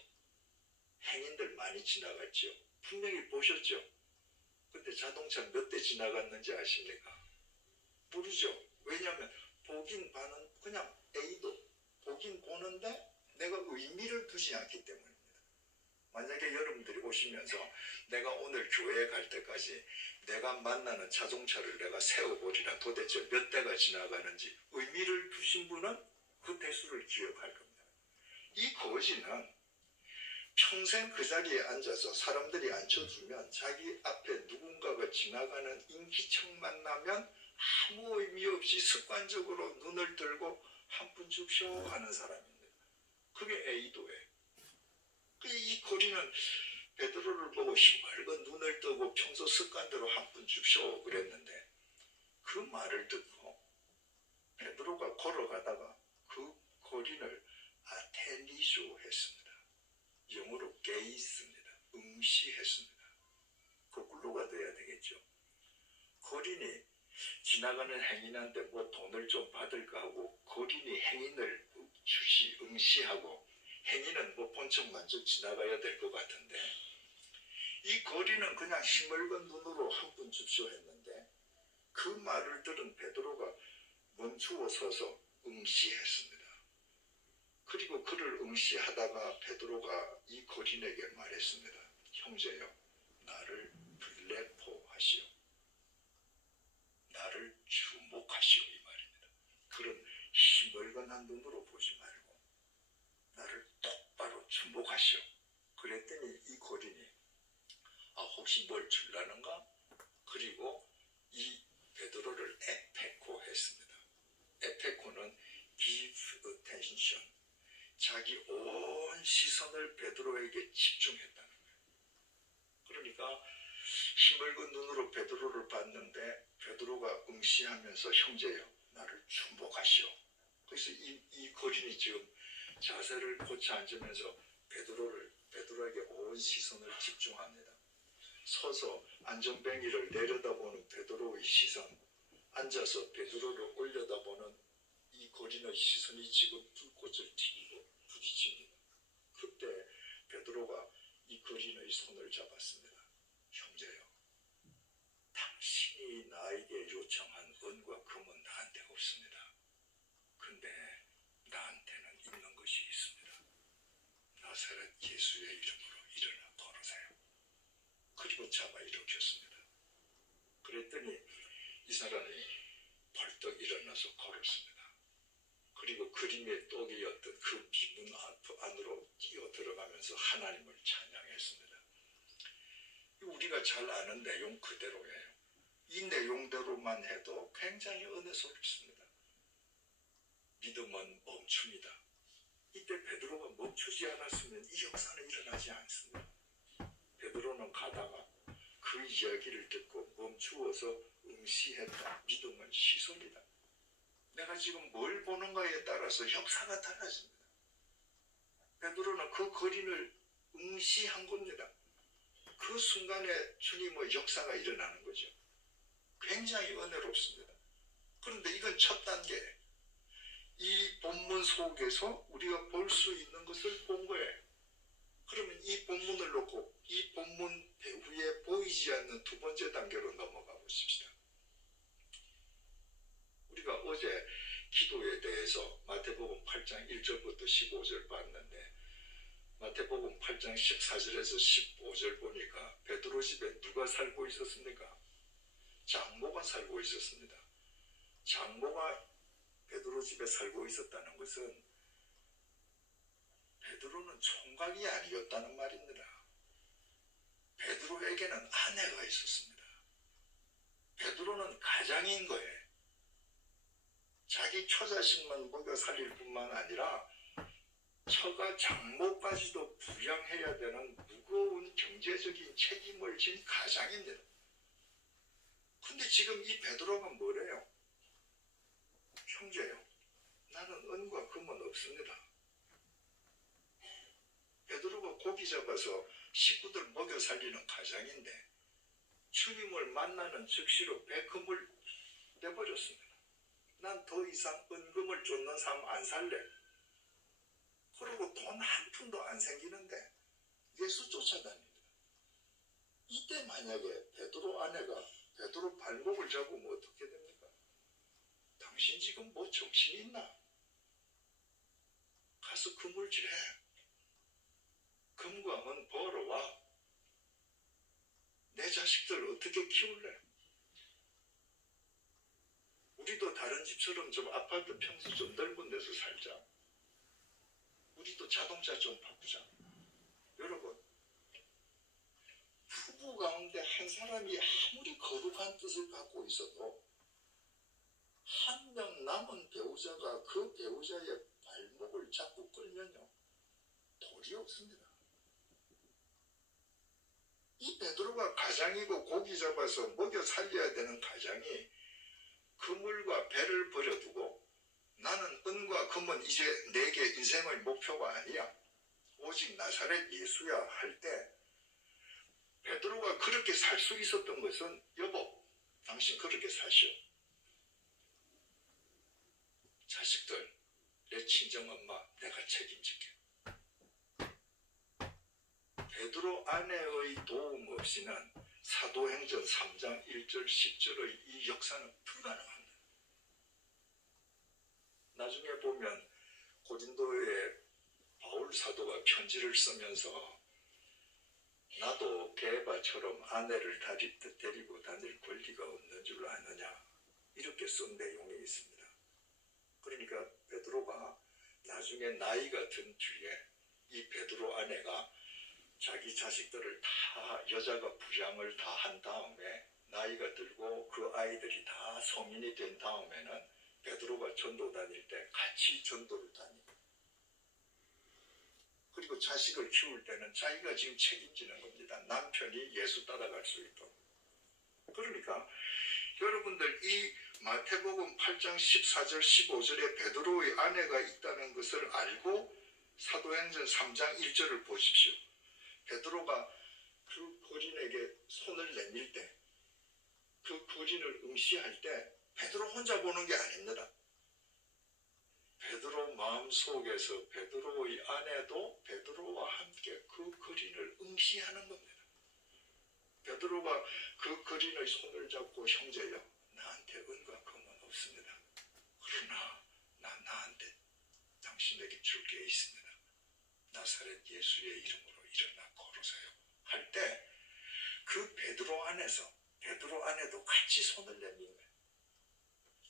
행인들 많이 지나갔죠. 분명히 보셨죠. 근데 자동차 몇 대 지나갔는지 아십니까? 모르죠. 왜냐하면 보긴 봐는 그냥 A도 보긴 보는데 내가 의미를 두지 않기 때문입니다. 만약에 여러분들이 오시면서 내가 오늘 교회에 갈 때까지 내가 만나는 자동차를 내가 세워보리라 도대체 몇 대가 지나가는지 의미를 두신 분은 그 대수를 기억할 겁니다. 이 거지는 평생 그 자리에 앉아서 사람들이 앉혀주면 자기 앞에 누군가가 지나가는 인기척만 나면 아무 의미 없이 습관적으로 눈을 들고 한 푼 줍쇼 하는 사람입니다. 그게 A도예요. 이 고린은 베드로를 보고 희맑은 눈을 뜨고 평소 습관대로 한 푼 줍쇼 그랬는데 그 말을 듣고 베드로가 걸어가다가 그 고린을 아텔리쇼 했습니다. 영어로 게이스입니다. 응시했습니다. 거꾸로가 돼야 되겠죠. 고린이 지나가는 행인한테 뭐 돈을 좀 받을까 하고 고린이 행인을 응시하고 행인은 뭐 본청만쩍 지나가야 될 것 같은데 이 고린은 그냥 희멀건 눈으로 한 푼 줍쇼 했는데 그 말을 들은 베드로가 멈추어 서서 응시했습니다. 그리고 그를 응시하다가 베드로가 이 고린에게 말했습니다. 형제여, 나를 블레포하시오. 나를 주목하시오 이 말입니다. 그런 희멀건한 눈으로 보지 말고 나를 똑바로 주목하시오. 그랬더니 이 고린이 혹시 뭘 줄라는가? 그리고 이 베드로를 에페코 했습니다. 에페코는 give attention. 자기 온 시선을 베드로에게 집중했다는 거예요. 그러니까 희멀건 눈으로 베드로를 봤는데 베드로가 응시하면서 형제여 나를 주목하시오. 그래서 이 고린이 지금 자세를 고쳐 앉으면서 베드로에게 온 시선을 집중합니다. 서서 안전뱅이를 내려다보는 베드로의 시선, 앉아서 베드로를 올려다보는 이 고린의 시선이 지금 불꽃을 튀기고 부딪힙니다. 그때 베드로가 이 고린의 손을 잡았습니다. 형제여, 당신이 나에게 요청한 은과 금은 나한테 없습니다. 근데 나한테는 있는 것이 있습니다. 나사렛 예수의 이름으로 일어나 걸으세요. 그리고 잡아 일으켰습니다. 그랬더니 이 사람이 벌떡 일어나서 걸었습니다. 그리고 그림의 떡이었던 그 미문 안으로 뛰어 들어가면서 하나님을 찬양했습니다. 우리가 잘 아는 내용 그대로예요. 이 내용대로만 해도 굉장히 은혜스럽습니다. 믿음은 멈춥니다. 이때 베드로가 멈추지 않았으면 이 역사는 일어나지 않습니다. 베드로는 가다가 그 이야기를 듣고 멈추어서 응시했다. 믿음은 시선이다. 내가 지금 뭘 보는가에 따라서 역사가 달라집니다. 베드로는 그 거린을 응시한 겁니다. 그 순간에 주님의 역사가 일어나는 거죠. 굉장히 은혜롭습니다. 그런데 이건 첫 단계. 이 본문 속에서 우리가 볼 수 있는 것을 본 거예요. 그러면 이 본문을 놓고 이 본문 배후에 보이지 않는 두 번째 단계로 넘어가 보십시다. 우리가 어제 기도에 대해서 마태복음 8장 1절부터 15절 봤는데 마태복음 8장 14절에서 15절 보니까 베드로 집에 누가 살고 있었습니까? 장모가 살고 있었습니다. 장모가 베드로 집에 살고 있었다는 것은 베드로는 총각이 아니었다는 말입니다. 베드로에게는 아내가 있었습니다. 베드로는 가장인 거예요. 자기 처자식만 먹여 살릴 뿐만 아니라 처가 장모까지도 부양해야 되는 무거운 경제적인 책임을 진 가장입니다. 근데 지금 이 베드로가 뭐래요? 형제요, 나는 은과 금은 없습니다. 베드로가 고기 잡아서 식구들 먹여 살리는 가장인데 주님을 만나는 즉시로 베금을 내버렸습니다. 난 더 이상 은금을 쫓는 삶 안 살래. 그리고 돈 한 푼도 안 생기는데 예수 쫓아다닙니다. 이때 만약에 베드로 아내가 베드로 발목을 잡으면 어떻게 됩니까? 당신 지금 뭐 정신이 있나? 가서 그물질해. 금과 은 벌어와. 내 자식들 어떻게 키울래? 우리도 다른 집처럼 좀 아파트 평수 좀 넓은 데서 살자. 우리도 자동차 좀 바꾸자. 여러분, 부부 가운데 한 사람이 아무리 거룩한 뜻을 갖고 있어도 한 명 남은 배우자가 그 배우자의 발목을 자꾸 끌면요, 도리 없습니다. 이 베드로가 가장이고 고기 잡아서 먹여 살려야 되는 가장이 그물과 배를 버려두고 나는 은과 금은 이제 내게 인생의 목표가 아니야. 오직 나사렛 예수야 할 때 베드로가 그렇게 살 수 있었던 것은 여보, 당신 그렇게 사시오. 자식들, 내 친정엄마 내가 책임질게. 베드로 아내의 도움 없이는 사도행전 3장 1절 10절의 이 역사는 불가능합니다. 나중에 보면 고린도에 바울 사도가 편지를 쓰면서 나도 게바처럼 아내를 데리고 다닐 권리가 없는 줄 아느냐, 이렇게 쓴 내용이 있습니다. 그러니까 베드로가 나중에 나이가 든 뒤에 이 베드로 아내가 자기 자식들을 다 여자가 부양을 다 한 다음에 나이가 들고 그 아이들이 다 성인이 된 다음에는 베드로가 전도 다닐 때 같이 전도를 다니고, 그리고 자식을 키울 때는 자기가 지금 책임지는 겁니다. 남편이 예수 따라갈 수 있도록. 그러니까 여러분들 이 마태복음 8장 14절 15절에 베드로의 아내가 있다는 것을 알고 사도행전 3장 1절을 보십시오. 베드로가 그 거린에게 손을 내밀 때, 그 거린을 응시할 때 베드로 혼자 보는 게 아닙니다. 베드로 마음속에서 베드로의 아내도 베드로와 함께 그 거린을 응시하는 겁니다. 베드로가 그 거린의 손을 잡고 형제여, 나한테 은과 금은 없습니다. 그러나 나한테 당신에게 줄 게 있습니다. 나사렛 예수의 이름으로 일어나 걸으세요 할 때 그 베드로 안에도 같이 손을 내민 거예요.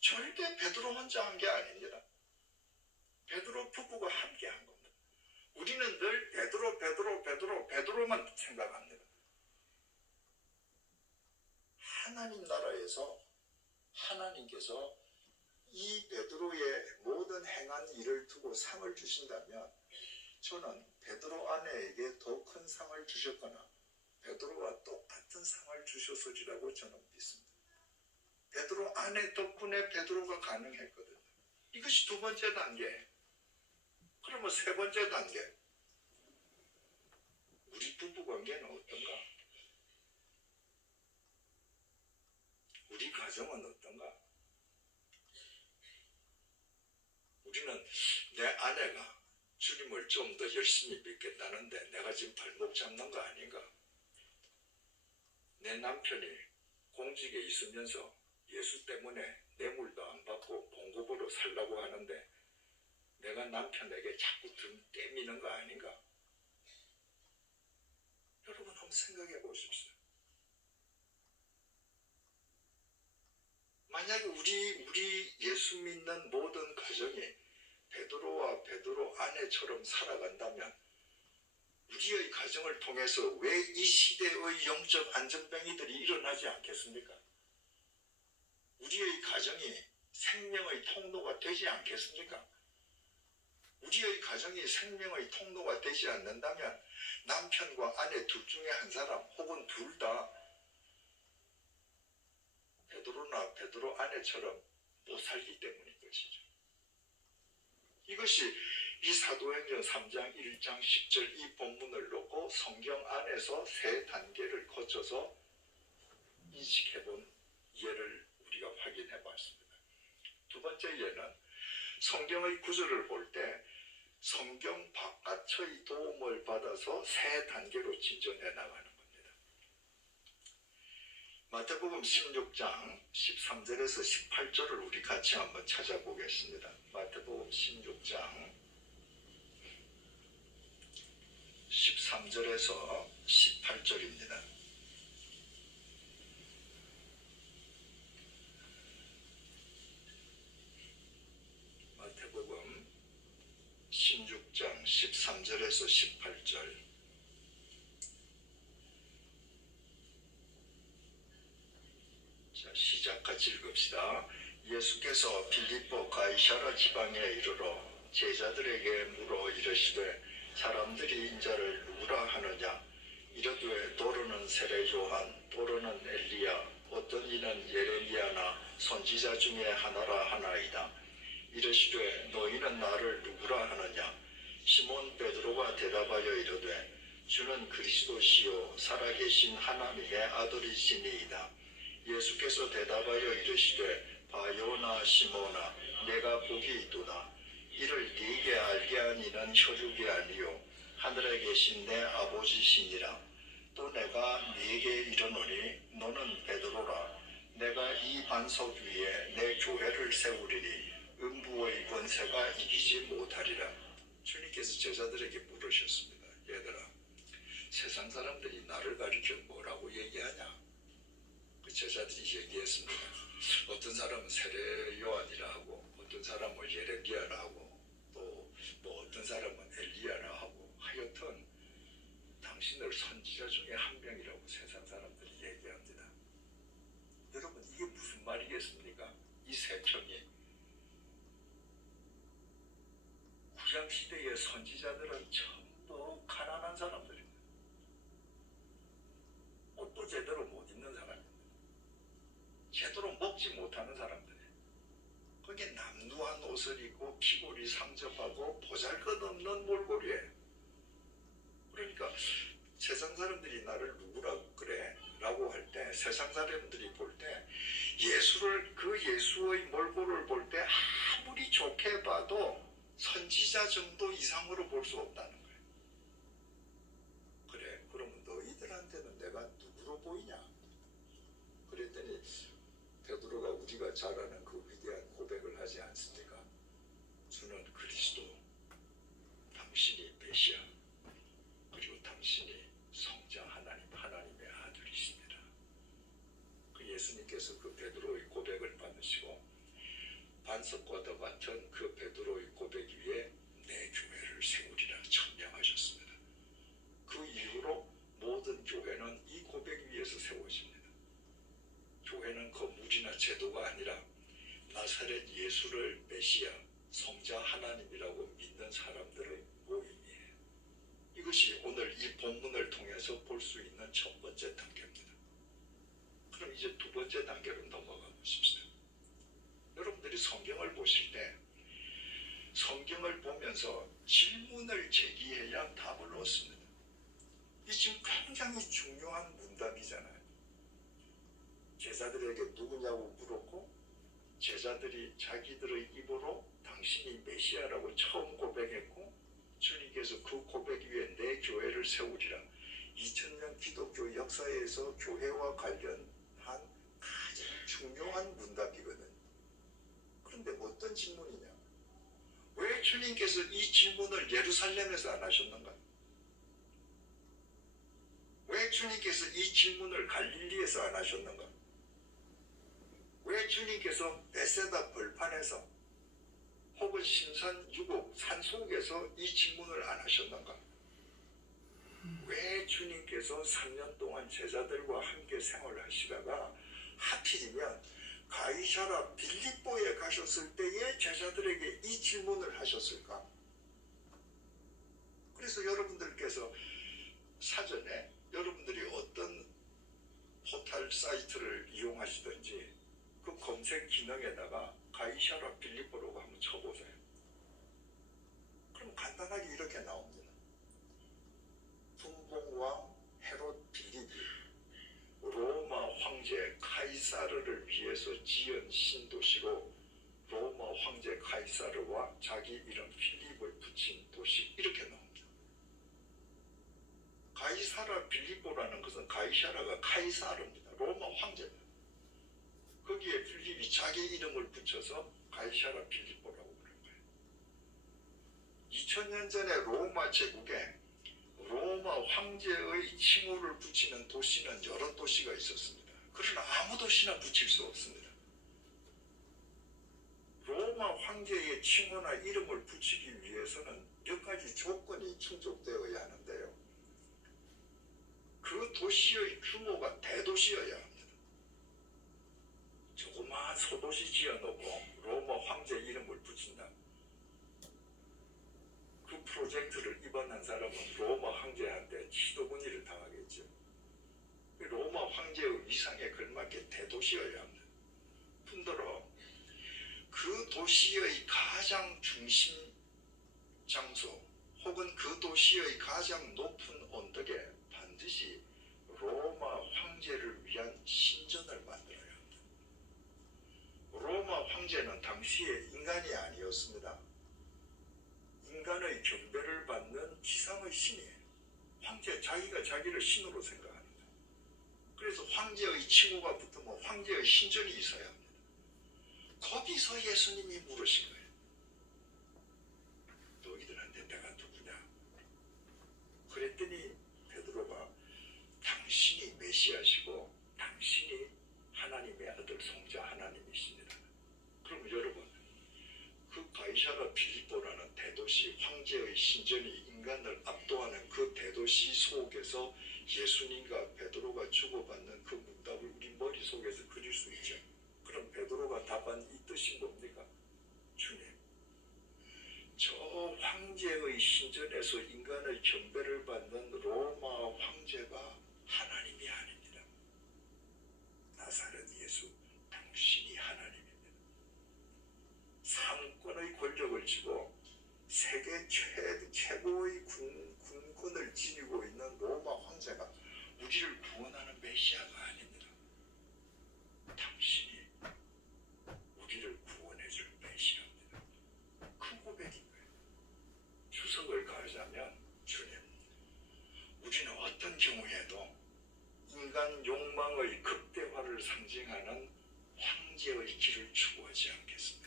절대 베드로 혼자 한 게 아닙니다. 베드로 부부가 함께 한 겁니다. 우리는 늘 베드로만 생각합니다. 한 하나님 나라에서 하나님께서 이 베드로의 모든 행한 일을 두고 상을 주신다면 저는 베드로 아내에게 더 큰 상을 주셨거나 베드로와 똑같은 상을 주셨으리라고 저는 믿습니다. 베드로 아내 덕분에 베드로가 가능했거든요. 이것이 두 번째 단계. 그러면 세 번째 단계. 우리 부부관계는 어떤가? 우리 가정은 어떤가? 우리는 내 아내가 주님을 좀 더 열심히 믿겠다는데 내가 지금 발목 잡는 거 아닌가? 내 남편이 공직에 있으면서 예수 때문에 뇌물도 안 받고 봉급으로 살라고 하는데 내가 남편에게 자꾸 등 떼미는 거 아닌가? 여러분 한번 생각해 보십시오. 만약에 우리 예수 믿는 모든 가정이 베드로와 베드로 아내처럼 살아간다면 우리의 가정을 통해서 왜 이 시대의 영적 안전병이들이 일어나지 않겠습니까? 우리의 가정이 생명의 통로가 되지 않겠습니까? 우리의 가정이 생명의 통로가 되지 않는다면 남편과 아내 둘 중에 한 사람 혹은 둘 다 베드로나 베드로 아내처럼 못 살기 때문인 것이죠. 이것이 이 사도행전 3장 1장 10절 이 본문을 놓고 성경 안에서 세 단계를 거쳐서 인식해본 예를 우리가 확인해 봤습니다. 두 번째 예는 성경의 구절을 볼 때 성경 바깥의 도움을 받아서 세 단계로 진전해 나가는 겁니다. 마태복음 16장 13절에서 18절을 우리 같이 한번 찾아보겠습니다. 마태복음 16장 13절에서 18절입니다. 마태복음 16장 13절에서 18절. 자, 시작 같이 읽읍시다. 예수께서 빌립보 가이사랴 지방에 이르러 제자들에게 물어 이르시되 사람들이 인자를 누구라 하느냐? 이르되 도로는 세례 요한, 도로는 엘리야, 어떤 이는 예레미야나 선지자 중에 하나라 하나이다. 이르시되 너희는 나를 누구라 하느냐? 시몬 베드로가 대답하여 이르되 주는 그리스도시요 살아계신 하나님의 아들이시니이다. 예수께서 대답하여 이르시되 바요나 시몬아 내가 복이 있도다. 이를 네게 알게 한 이는 혈육이 아니요 하늘에 계신 내 아버지시니라. 또 내가 네게 이르노니 너는 베드로라. 내가 이 반석 위에 내 교회를 세우리니 음부의 권세가 이기지 못하리라. 주님께서 제자들에게 물으셨습니다. 얘들아, 세상 사람들이 나를 가리켜 뭐라고 얘기하냐? 그 제자들이 얘기했습니다. 어떤 사람은 세례 요한이라 하고 어떤 사람은 예레미야라 하고 또 뭐 어떤 사람은 엘리야라 하고 하여튼 당신을 선지자 중에 한 명이라고 세상 사람들이 얘기합니다. 여러분 이게 무슨 말이겠습니까? 이 세 평이 구약시대의 선지자들은 전부 가난한 사람들입니다. 옷도 제대로 못 입는 사람입니다. 제대로 먹지 못하는 사람들이에요. 그게 남루한 옷을 입고 피골이 상접하고 보잘것없는 몰골이에요. 그러니까 세상 사람들이 나를 누구라고 그래? 라고 할 때 세상 사람들이 볼 때 예수를 그 예수의 몰골을 볼 때 아무리 좋게 봐도 선지자 정도 이상으로 볼 수 없다는 거예요. 그래, 그러면 너희들한테는 내가 누구로 보이냐? 그랬더니 베드로가 우리가 잘 아는 그 위대한 고백을 하지 않습니까? 주는 그리스도, 당신이 메시아, 그리고 당신이 성자 하나님의 아들이십니다. 그 예수님께서 그 베드로의 고백을 받으시고 반석과도 같은 그 베드로의 고백 위에 내 교회를 세우리라 천명하셨습니다. 그 이후로 모든 교회는 이 고백 위에서 세워집니다. 메시아, 성자 하나님이라고 믿는 사람들의 모임이에요. 이것이 오늘 이 본문을 통해서 볼 수 있는 첫 번째 단계입니다. 그럼 이제 두 번째 단계로 넘어가 보십시오. 여러분들이 성경을 보실 때 성경을 보면서 질문을 제기해야 답을 얻습니다. 이 지금 굉장히 중요한 문답이잖아요. 제자들에게 누구냐고 물었고 제자들이 자기들의 입으로 당신이 메시아라고 처음 고백했고 주님께서 그 고백 위에 내 교회를 세우리라. 2000년 기독교 역사에서 교회와 관련한 가장 중요한 문답이거든요. 그런데 어떤 질문이냐? 왜 주님께서 이 질문을 예루살렘에서 안 하셨는가? 왜 주님께서 이 질문을 갈릴리에서 안 하셨는가? 왜 주님께서 베세다 벌판에서 혹은 신산 유곡 산속에서 이 질문을 안 하셨는가? 왜 주님께서 3년 동안 제자들과 함께 생활하시다가 하필이면 가이사라 빌립보에 가셨을 때에 제자들에게 이 질문을 하셨을까? 그래서 여러분들께서 사전에 여러분들이 어떤 포털 사이트를 이용하시든지 그 검색 기능에다가 가이사라 빌립보라고 한번 쳐보세요. 그럼 간단하게 이렇게 나옵니다. 분봉왕 헤롯 빌립이 로마 황제 카이사르를 위해서 지은 신도시로 로마 황제 카이사르와 자기 이름 필립을 붙인 도시, 이렇게 나옵니다. 가이사라 빌립보라는 것은 가이사라가 카이사르입니다. 로마 황제입니다. 거기에 필립이 자기 이름을 붙여서 가이사라 빌립보라고 부른 거예요. 2000년 전에 로마 제국에 로마 황제의 칭호를 붙이는 도시는 여러 도시가 있었습니다. 그러나 아무 도시나 붙일 수 없습니다. 로마 황제의 칭호나 이름을 붙이기 위해서는 몇 가지 조건이 충족되어야 하는데요. 그 도시의 규모가 대도시여야 합니다. 조그마한 소도시 지어놓고 로마 황제 이름을 붙인다. 그 프로젝트를 입안한 사람은 로마 황제한테 치도문의를 당하겠죠. 로마 황제의 위상에 걸맞게 대도시여야 합니다. 뿐더러 그 도시의 가장 중심 장소 혹은 그 도시의 가장 높은 언덕에 반드시 로마 황제를 위한 신전을 만들어야 합니다. 로마 황제는 당시에 인간이 아니었습니다. 인간의 경배를 받는 지상의 신이에요. 황제 자기가 자기를 신으로 생각합니다. 그래서 황제의 칭호가 붙으면 황제의 신전이 있어야 합니다. 거기서 예수님이 물으신 거예요. 너희들한테 내가 누구냐? 그랬더니 베드로가 당신이 메시아시고 당신이 하나님의 아들 성자 하나님이십니다. 그럼 여러분, 그 가이사라 빌립보라는 대도시 황제의 신전이 인간을 압도하는 그 대도시 속에서 예수님과 베드로가 주고받는 그 문답을 우리 머릿속에서 그릴 수 있죠. 그럼 베드로가 답한 이 뜻이 뭡니까? 주님, 저 황제의 신전에서 인간의 경배를 받는 로마 황제가 하나님이 아닙니다. 나사렛 예수, 당신이 하나님입니다. 상권의 권력을 쥐고 세계 최고의 군권을 지니고 있는 로마 황제가 우리를 구원하는 메시아가 아닙니다. 당신이 우리를 구원해줄 메시아입니다. 그 고백인 거예요. 주석을 가하자면, 주님, 우리는 어떤 경우에도 인간 욕망의 극대화를 상징하는 황제의 길을 추구하지 않겠습니다.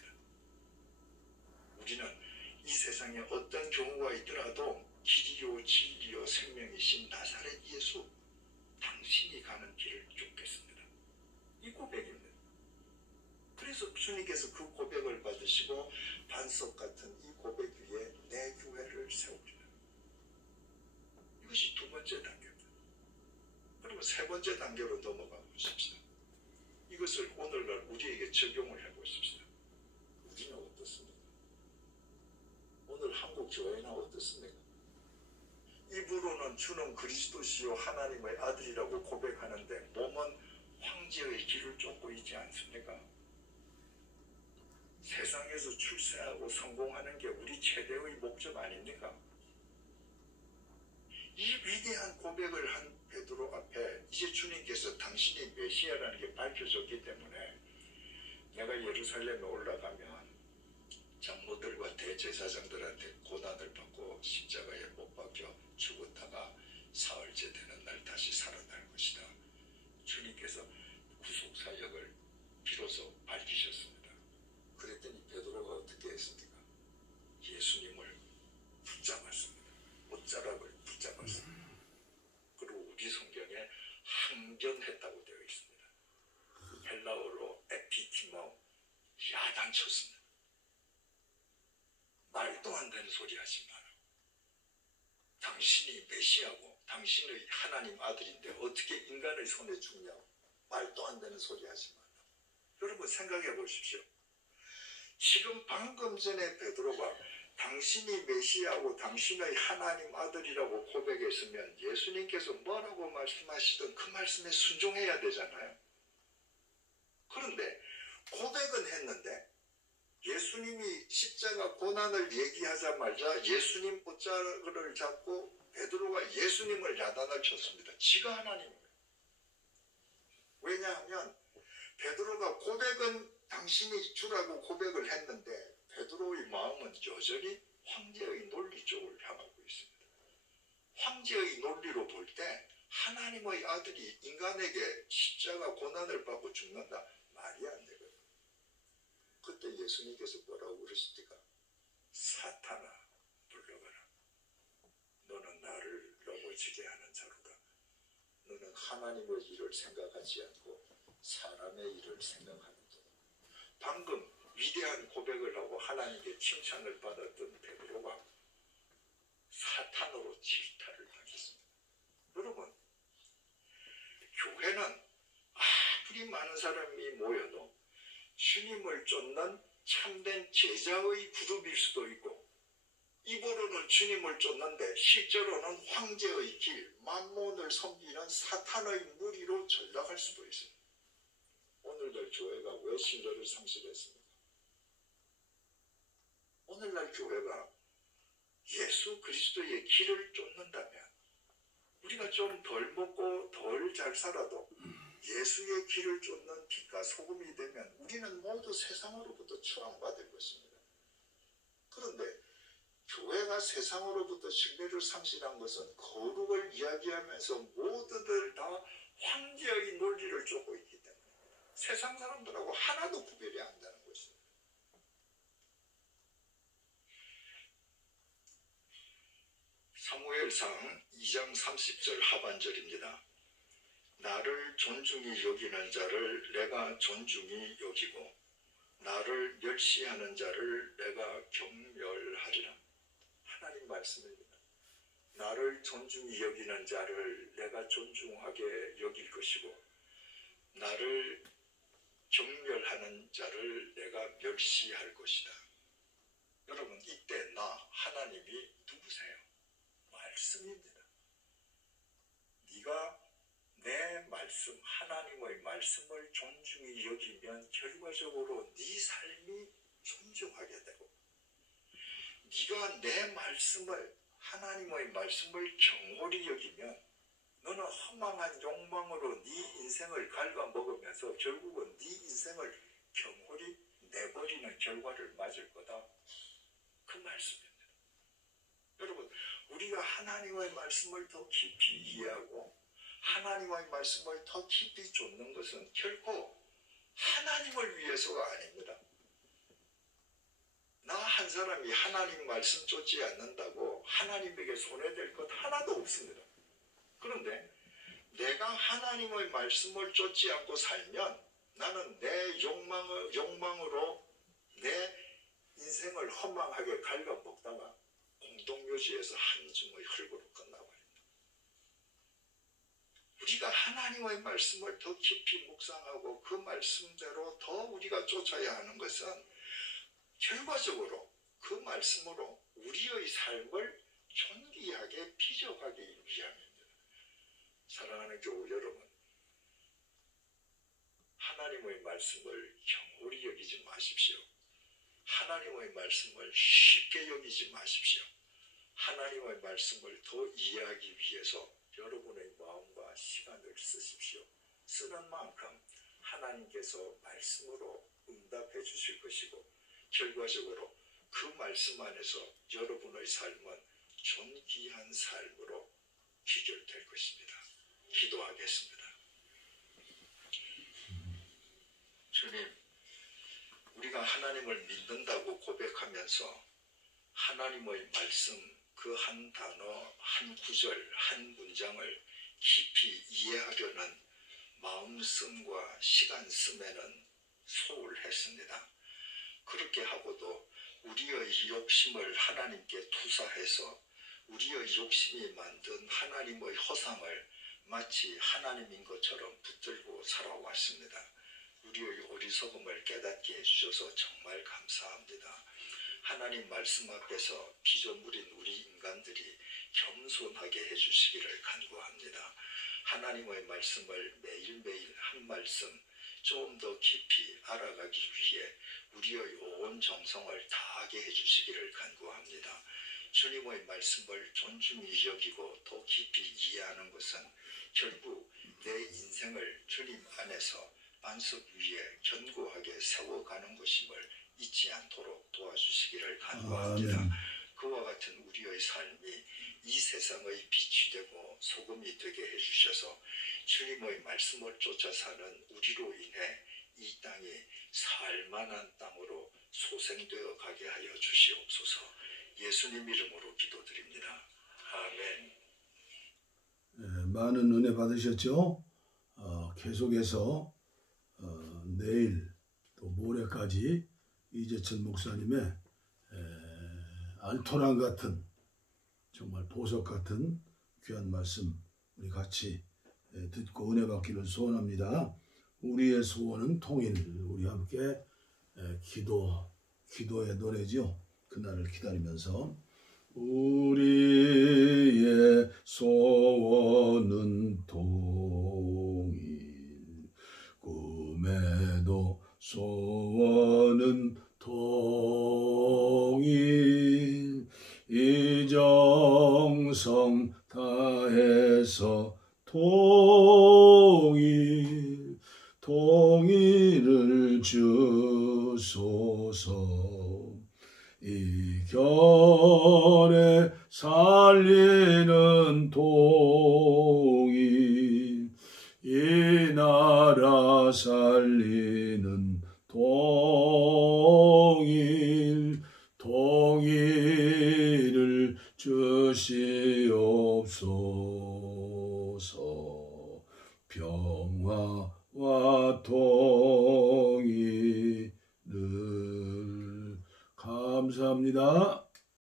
우리는 이 세상에 어떤 경우가 있더라도 길이요 진리요 생명이신 나사렛 예수, 당신이 가는 길을 쫓겠습니다. 이 고백입니다. 그래서 주님께서 그 고백을 받으시고 반석 같은 이 고백 위에 내 교회를 세우리라. 이것이 두 번째 단계입니다. 그리고 세 번째 단계로 넘어가 보십시다. 이것을 오늘날 우리에게 적용을 해보십시다. 우리는 어떻습니까? 그리스도시요 하나님의 아들이라고 고백하는데 몸은 황제의 길을 쫓고 있지 않습니까? 세상에서 출세하고 성공하는 게 우리 최대의 목적 아닙니까? 이 위대한 고백을 한 베드로 앞에 이제 주님께서 당신이 메시아라는 게 밝혀졌기 때문에 내가 예루살렘에 올라가면 장로들과 대제사장들한테 고난을 받고 십자가에 못 박혀 죽었다가 사흘째 되는 날 다시 살아날 것이다. 주님께서 구속사역을 비로소 밝히셨습니다. 그랬더니 베드로가 어떻게 했습니까? 예수님을 붙잡았습니다. 옷자락을 붙잡았습니다. 그리고 우리 성경에 항변했다고 되어 있습니다. 헬라어로 에피티모, 야단쳤습니다. 말도 안 되는 소리 하지 마라. 당신이 메시아고 당신의 하나님 아들인데 어떻게 인간의 손에 죽냐고. 말도 안 되는 소리 하지 마라. 여러분 생각해 보십시오. 지금 방금 전에 베드로가 당신이 메시아고 당신의 하나님 아들이라고 고백했으면 예수님께서 뭐라고 말씀하시든 그 말씀에 순종해야 되잖아요. 그런데 고백은 했는데 예수님이 십자가 고난을 얘기하자마자 예수님 옷자락을 잡고 베드로가 예수님을 야단을 쳤습니다. 지가 하나님이에요. 왜냐하면 베드로가 고백은 당신이 주라고 고백을 했는데 베드로의 마음은 여전히 황제의 논리 쪽을 향하고 있습니다. 황제의 논리로 볼 때 하나님의 아들이 인간에게 십자가 고난을 받고 죽는다. 말이 안 되거든요. 그때 예수님께서 뭐라고 그러십니까? 사탄아 물러가라. 너는 나를 넘어지게 하는 자로다. 너는 하나님의 일을 생각하지 않고 사람의 일을 생각하는다. 방금 위대한 고백을 하고 하나님께 칭찬을 받았던 베드로가 사탄으로 질타를 당했습니다. 여러분, 교회는 아무리 많은 사람이 모여도 주님을 쫓는 참된 제자의 그룹일 수도 있고 입으로는 주님을 쫓는데 실제로는 황제의 길, 만몬을 섬기는 사탄의 무리로 전락할 수도 있습니다. 오늘날 교회가 왜 신뢰를 상실했습니까? 오늘날 교회가 예수 그리스도의 길을 쫓는다면 우리가 좀 덜 먹고 덜 잘 살아도 예수의 길을 쫓는 빛과 소금이 되면 우리는 모두 세상으로부터 추앙받을 것입니다. 그런데 교회가 세상으로부터 신뢰를 상실한 것은 거룩을 이야기하면서 모두들 다 황제의 논리를 쫓고 있기 때문에 세상 사람들하고 하나도 구별이 안 되는 것입니다. 사무엘상 2장 30절 하반절입니다. 나를 존중히 여기는 자를 내가 존중히 여기고 나를 멸시하는 자를 내가 경멸하리라. 하나님 말씀입니다. 나를 존중히 여기는 자를 내가 존중하게 여길 것이고 나를 경멸하는 자를 내가 멸시할 것이다. 여러분, 이때 나 하나님이 누구세요? 말씀입니다. 네가 내 말씀, 하나님의 말씀을 존중히 여기면 결과적으로 네 삶이 존중하게 되고 네가 내 말씀을, 하나님의 말씀을 경홀히 여기면 너는 허망한 욕망으로 네 인생을 갉아먹으면서 결국은 네 인생을 경홀히 내버리는 결과를 맞을 거다. 그 말씀입니다. 여러분, 우리가 하나님의 말씀을 더 깊이 이해하고 하나님의 말씀을 더 깊이 쫓는 것은 결코 하나님을 위해서가 아닙니다. 나 한 사람이 하나님 말씀 쫓지 않는다고 하나님에게 손해될 것 하나도 없습니다. 그런데 내가 하나님의 말씀을 쫓지 않고 살면 나는 내 욕망으로 내 인생을 허망하게 갉아먹다가 공동묘지에서 한 줌의 흙으로 끝나버립니다. 우리가 하나님의 말씀을 더 깊이 묵상하고 그 말씀대로 더 우리가 쫓아야 하는 것은 결과적으로 그 말씀으로 우리의 삶을 존귀하게 비춰가기 위함입니다. 사랑하는 교우 여러분, 하나님의 말씀을 경홀히 여기지 마십시오. 하나님의 말씀을 쉽게 여기지 마십시오. 하나님의 말씀을 더 이해하기 위해서 여러분의 마음과 시간을 쓰십시오. 쓰는 만큼 하나님께서 말씀으로 응답해 주실 것이고, 결과적으로 그 말씀 안에서 여러분의 삶은 존귀한 삶으로 귀결될 것입니다. 기도하겠습니다. 주님, 우리가 하나님을 믿는다고 고백하면서 하나님의 말씀 그 한 단어, 한 구절, 한 문장을 깊이 이해하려는 마음씀과 시간씀에는 소홀했습니다. 그렇게 하고도 우리의 욕심을 하나님께 투사해서 우리의 욕심이 만든 하나님의 허상을 마치 하나님인 것처럼 붙들고 살아왔습니다. 우리의 어리석음을 깨닫게 해주셔서 정말 감사합니다. 하나님 말씀 앞에서 피조물인 우리 인간들이 겸손하게 해주시기를 간구합니다. 하나님의 말씀을 매일매일 한 말씀 좀 더 깊이 알아가기 위해 우리의 온 정성을 다하게 해주시기를 간구합니다. 주님의 말씀을 존중히 여기고 더 깊이 이해하는 것은 결국 내 인생을 주님 안에서 반석 위에 견고하게 세워가는 것임을 잊지 않도록 도와주시기를 간구합니다. 아멘. 그와 같은 우리의 삶이 이 세상의 빛이 되고 소금이 되게 해주셔서 주님의 말씀을 쫓아 사는 우리로 인해 이 땅이 살만한 땅으로 소생되어 가게 하여 주시옵소서. 예수님 이름으로 기도드립니다. 아멘. 많은 은혜 받으셨죠? 계속해서 내일 또 모레까지 이재철 목사님의 알토란 같은 정말 보석 같은 귀한 말씀 우리 같이 듣고 은혜 받기를 소원합니다. 우리의 소원은 통일. 우리 함께 기도의 노래죠. 그날을 기다리면서 우리의 소원은 통일, 꿈에도 소원은 통일, 이정성 다해서 통일을 주소서. 이 결에 살리는 통일, 이 나라 살리는 통일을 주시옵소서. 평화와 통일을 감사합니다.